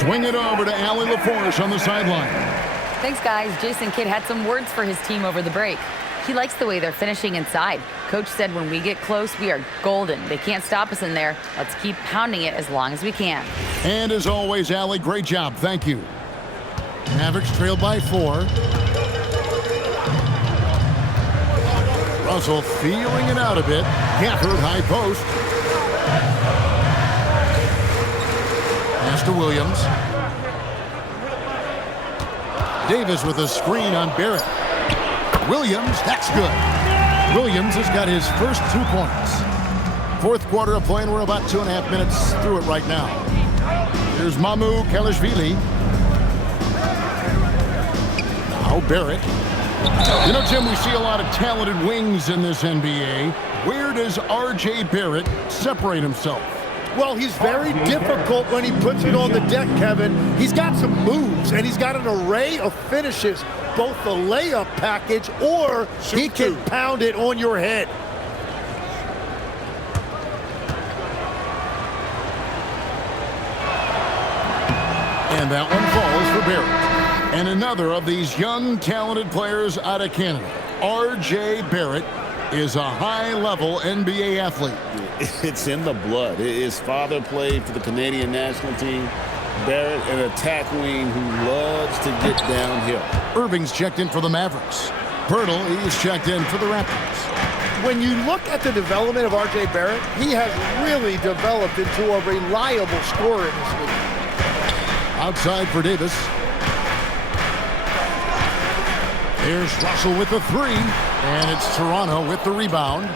Swing it over to Allie LaForce on the sideline. Thanks, guys. Jason Kidd had some words for his team over the break. He likes the way they're finishing inside. Coach said when we get close, we are golden. They can't stop us in there. Let's keep pounding it as long as we can. And as always, Allie, great job. Thank you. Mavericks trail by 4. Russell feeling it out a bit. Gafford, high post. Pass to Williams. Davis with a screen on Barrett. Williams, that's good. Williams has got his first 2 points. Fourth quarter of play, and we're about 2.5 minutes through it right now. Here's Mamu Kelishvili. Now Barrett. You know, Tim, we see a lot of talented wings in this NBA. Where does R.J. Barrett separate himself? Well, he's very difficult when he puts it on the deck, Kevin. He's got some moves, and he's got an array of finishes, both the layup package or he can pound it on your head. And that one falls for Barrett. And another of these young, talented players out of Canada, R.J. Barrett, is a high-level NBA athlete. It's in the blood. His father played for the Canadian national team. Barrett, an attack wing who loves to get downhill. Irving's checked in for the Mavericks. Pirtle, he's checked in for the Raptors. When you look at the development of R.J. Barrett, he has really developed into a reliable scorer in this league. Outside for Davis. Here's Russell with the 3, and it's Toronto with the rebound.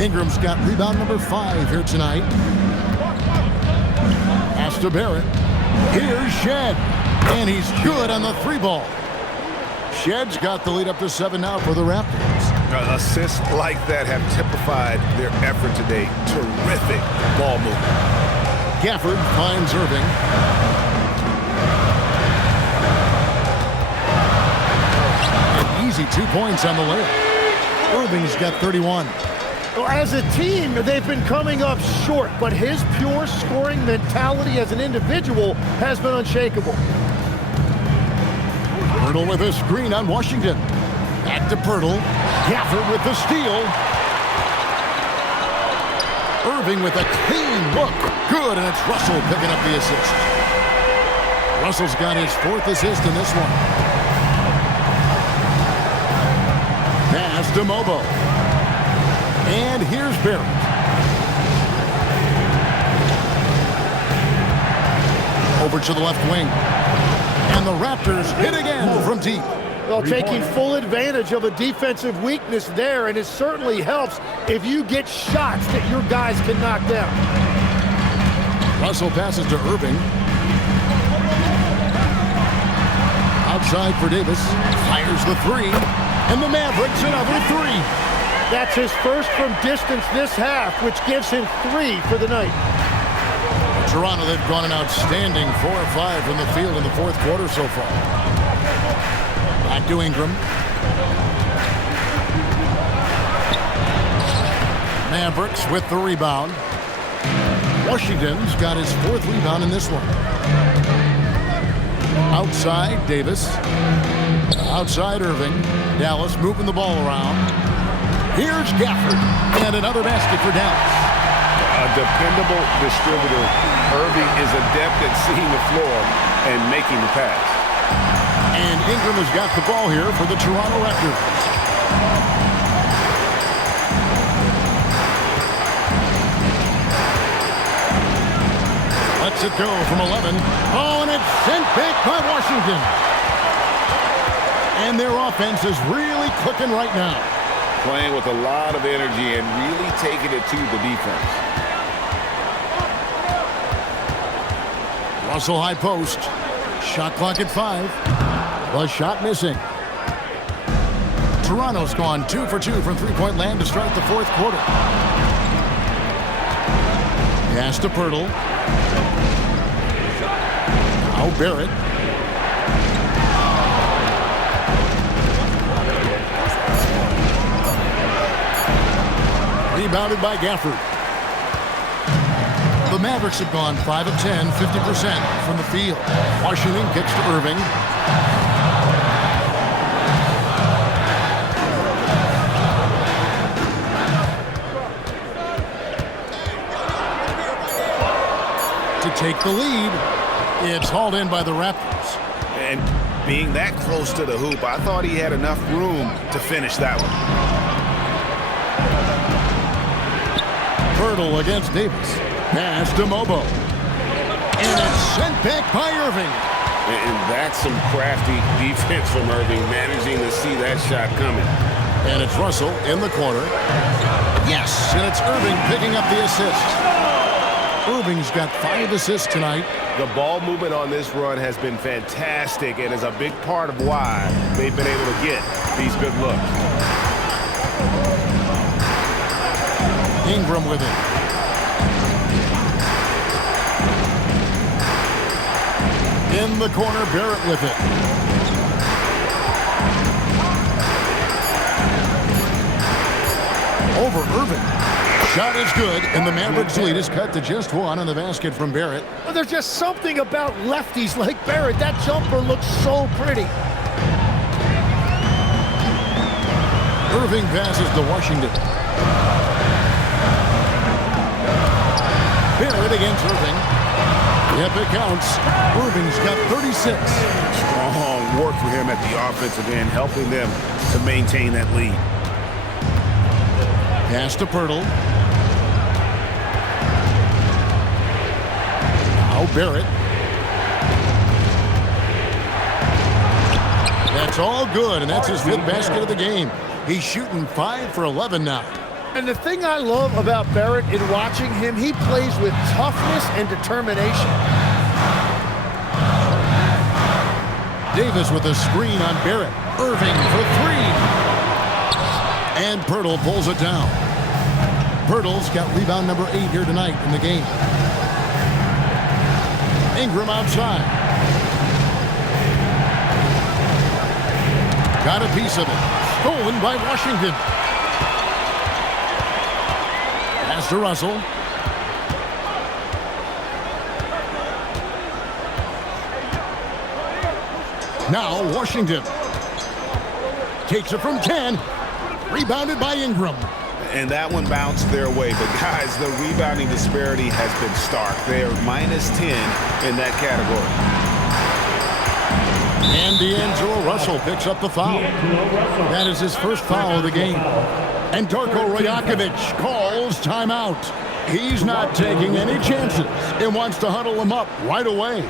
Ingram's got rebound number 5 here tonight. Pass to Barrett. Here's Shed, and he's good on the 3-ball. Shed's got the lead up to 7 now for the Raptors. Assists like that have typified their effort today. Terrific ball movement. Gafford finds Irving. Easy 2 points on the layup. Irving's got 31. Well, as a team, they've been coming up short, but his pure scoring mentality as an individual has been unshakable. Pirtle with a screen on Washington. Back to Pirtle. Gafford with the steal. Irving with a clean look. Good, and it's Russell picking up the assist. Russell's got his 4th assist in this one. Pass to Mobo. And here's Barrett. Over to the left wing. And the Raptors hit again from deep. Well, taking full advantage of a defensive weakness there, and it certainly helps if you get shots that your guys can knock down. Russell passes to Irving. Outside for Davis. Fires the three. And the Mavericks another three. That's his first from distance this half, which gives him 3 for the night. Toronto, they've gone an outstanding 4 or 5 from the field in the fourth quarter so far. Back to Ingram. Mavericks with the rebound. Washington's got his 4th rebound in this one. Outside, Davis. Outside, Irving. Dallas moving the ball around. Here's Gafford. And another basket for Dallas. A dependable distributor. Irving is adept at seeing the floor and making the pass. And Ingram has got the ball here for the Toronto Raptors. Lets it go from 11. Oh, and it's sent back by Washington. And their offense is really clicking right now. Playing with a lot of energy and really taking it to the defense. Russell high post. Shot clock at 5. The shot missing. Toronto's gone 2 for 2 from three-point land to start the fourth quarter. Pass to Pirtle. Now Barrett. Rebounded by Gafford. The Mavericks have gone 5 of 10, 50% from the field. Washington kicks to Irving. To take the lead, it's hauled in by the Raptors. And being that close to the hoop, I thought he had enough room to finish that one. Pirtle against Davis. Pass to Mobo. And it's sent back by Irving. And that's some crafty defense from Irving, managing to see that shot coming. And it's Russell in the corner. Yes, and it's Irving picking up the assist. Irving's got 5 assists tonight. The ball movement on this run has been fantastic and is a big part of why they've been able to get these good looks. Ingram with it. In the corner, Barrett with it. Over Irving. Shot is good, and the Mavericks lead is cut to just 1 on the basket from Barrett. Well, there's just something about lefties like Barrett. That jumper looks so pretty. Irving passes to Washington. Barrett against Irving. Yep, it counts. Irving's got 36. Strong work for him at the offensive end, helping them to maintain that lead. Pass to Pirtle. Now Barrett. That's all good, and that's his 5th basket of the game. He's shooting 5 for 11 now. And the thing I love about Barrett in watching him, he plays with toughness and determination. Davis with a screen on Barrett. Irving for 3. And Pirtle pulls it down. Pirtle's got rebound number 8 here tonight in the game. Ingram outside. Got a piece of it. Stolen by Washington. Pass to Russell. Now Washington takes it from 10. Rebounded by Ingram. And that one bounced their way. But, guys, the rebounding disparity has been stark. They are -10 in that category. And D'Angelo Russell picks up the foul. That is his first foul of the game. And Darko Rajakovic calls timeout. He's not taking any chances and wants to huddle him up right away.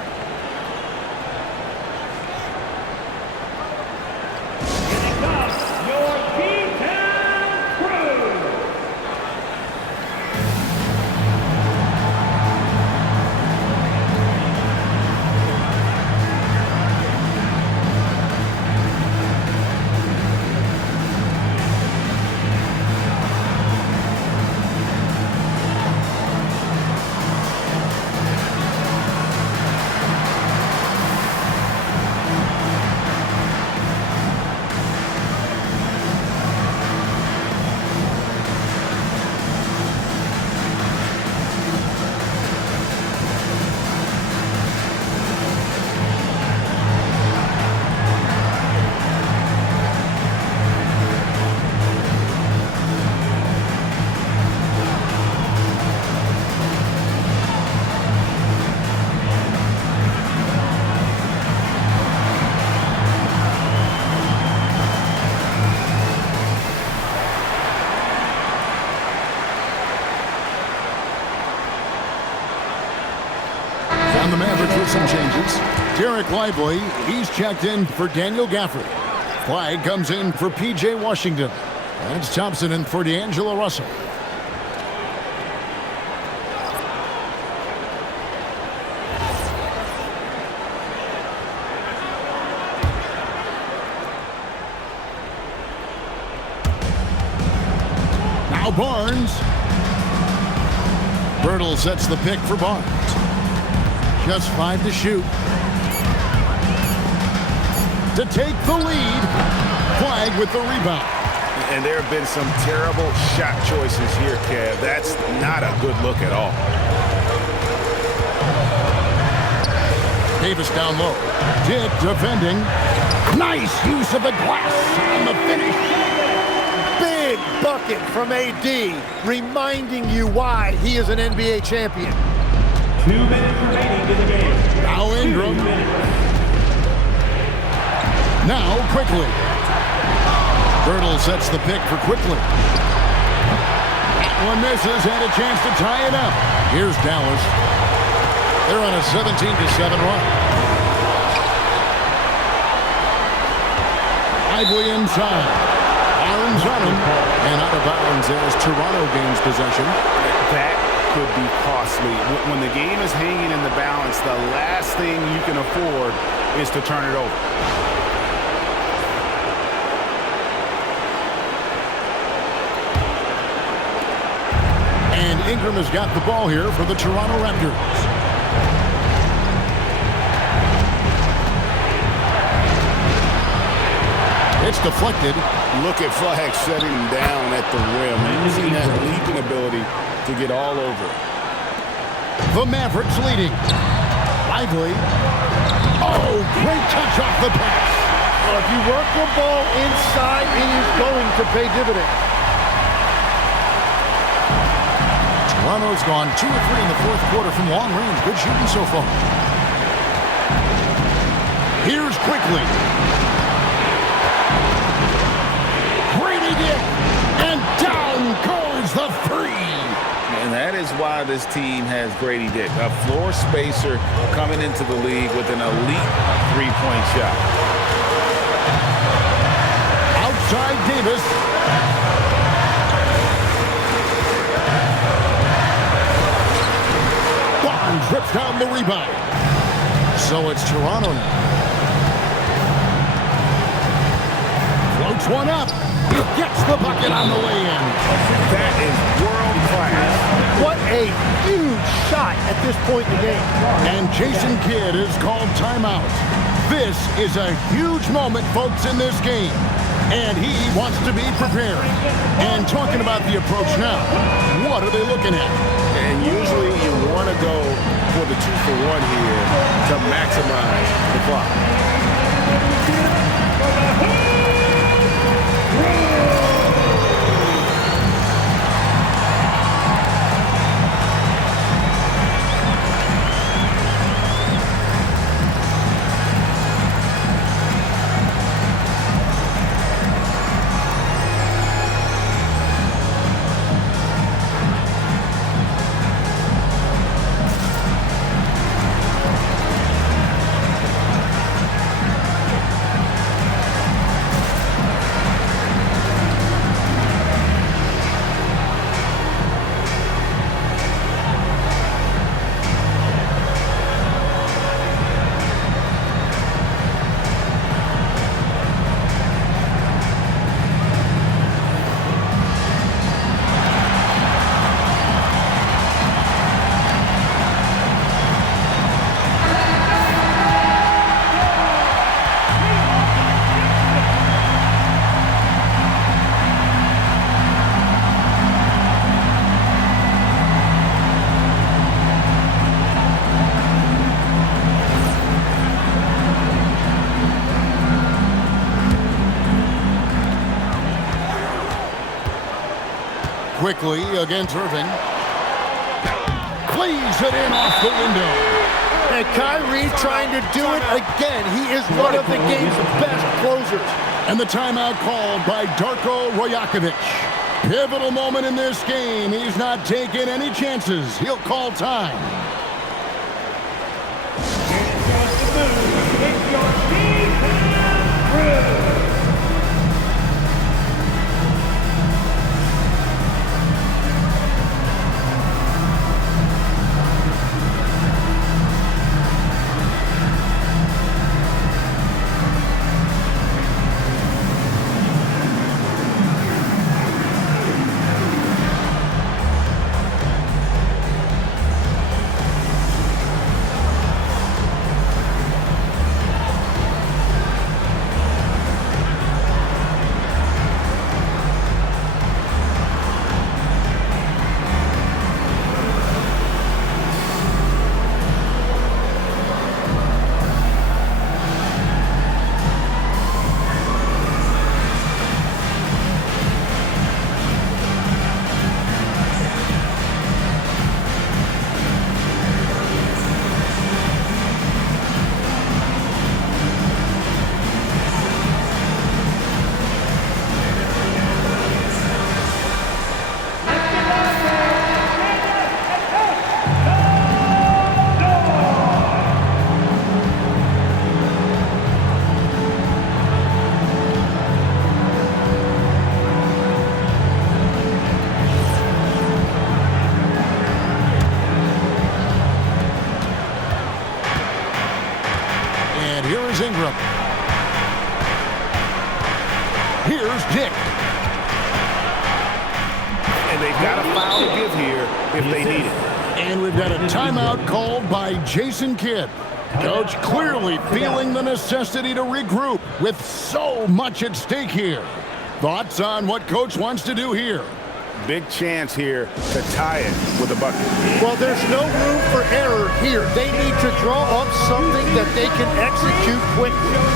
On the Mavericks with some changes. Derek Lively, he's checked in for Daniel Gafford. Flag comes in for P.J. Washington. And it's Thompson in for D'Angelo Russell. Now Barnes. Bertle sets the pick for Barnes. Just 5 to shoot. To take the lead. Flag with the rebound. And there have been some terrible shot choices here, Kev. That's not a good look at all. Davis down low. Dick defending. Nice use of the glass on the finish. Big bucket from AD, reminding you why he is an NBA champion. 2 minutes remaining in the game. Now Ingram. Now Quickly. Bertle sets the pick for Quickly. That one misses and a chance to tie it up. Here's Dallas. They're on a 17-7 run. Lively inside. Arms on him. And out of bounds as Toronto gains possession. That could be costly. When the game is hanging in the balance, the last thing you can afford is to turn it over. And Ingram has got the ball here for the Toronto Raptors. It's deflected. Look at Flag setting him down at the rim, using that leaping ability to get all over it. The Mavericks leading. Lively. Oh, great touch off the pass. Well, if you work the ball inside, it is going to pay dividends. Toronto's gone 2 of 3 in the fourth quarter from long range. Good shooting so far. Here's Quickly. Brady Dick. And down goes the three. And that is why this team has Grady Dick, a floor spacer coming into the league with an elite three-point shot. Outside Davis. Barnes rips down the rebound. So it's Toronto now. Floats one up. He gets the bucket on the way in. That is world class. What a huge shot at this point in the game. And Jason Kidd is called timeout. This is a huge moment, folks, in this game. And he wants to be prepared. And talking about the approach now, what are they looking at? And usually you want to go for the 2-for-1 here to maximize the clock. Quickly against Irving. Flees it in off the window. And Kyrie trying to do it again. He is one of the game's best closers. And the timeout called by Darko Rajakovic. Pivotal moment in this game. He's not taking any chances. He'll call time. Here's Dick. And they've got a foul to give here if they need it. And we've got a timeout called by Jason Kidd. Coach clearly feeling the necessity to regroup with so much at stake here. Thoughts on what Coach wants to do here? Big chance here to tie it with a bucket. Well, there's no room for error here. They need to draw up something that they can execute quickly.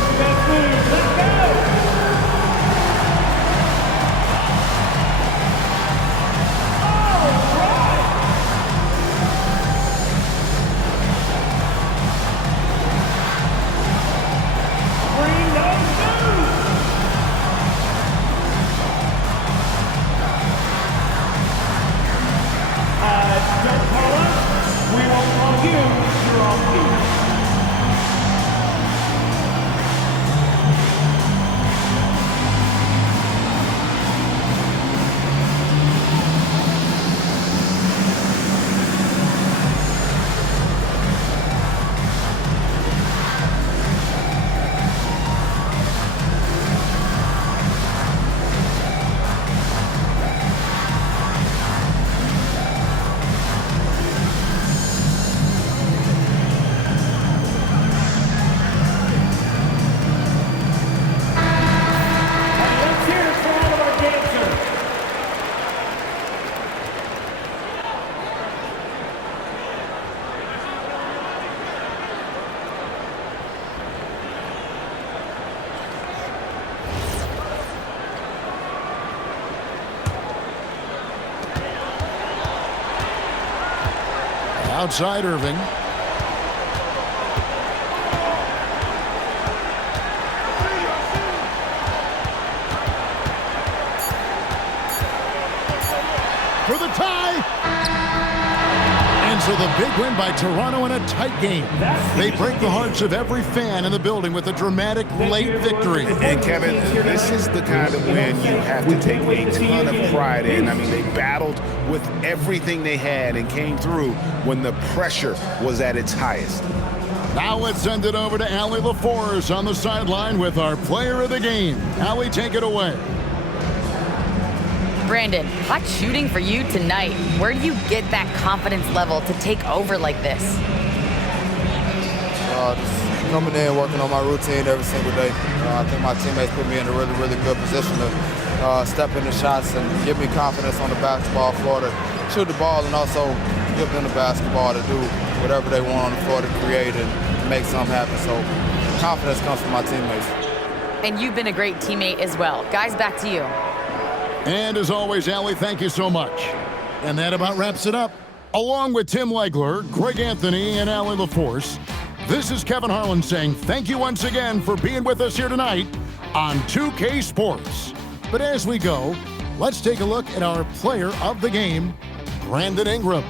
Outside Irving. For the tie. And so the big win by Toronto in a tight game. They break the hearts of every fan in the building with a dramatic late victory. And Kevin, this is the kind of win you have to take a ton of pride in. I mean, they battled with everything they had and came through when the pressure was at its highest. Now let's send it over to Allie LaForce on the sideline with our player of the game. Allie, take it away. Brandon, hot shooting for you tonight. Where do you get that confidence level to take over like this? Just coming in, working on my routine every single day. I think my teammates put me in a really, really good position to step into shots and give me confidence on the basketball floor to shoot the ball and also give them the basketball to do whatever they want on the floor to create and make something happen. So confidence comes from my teammates. And you've been a great teammate as well. Guys, back to you. And as always, Allie, thank you so much. And that about wraps it up. Along with Tim Legler, Greg Anthony, and Allie LaForce, this is Kevin Harlan saying thank you once again for being with us here tonight on 2K Sports. But as we go, let's take a look at our player of the game, Brandon Ingram.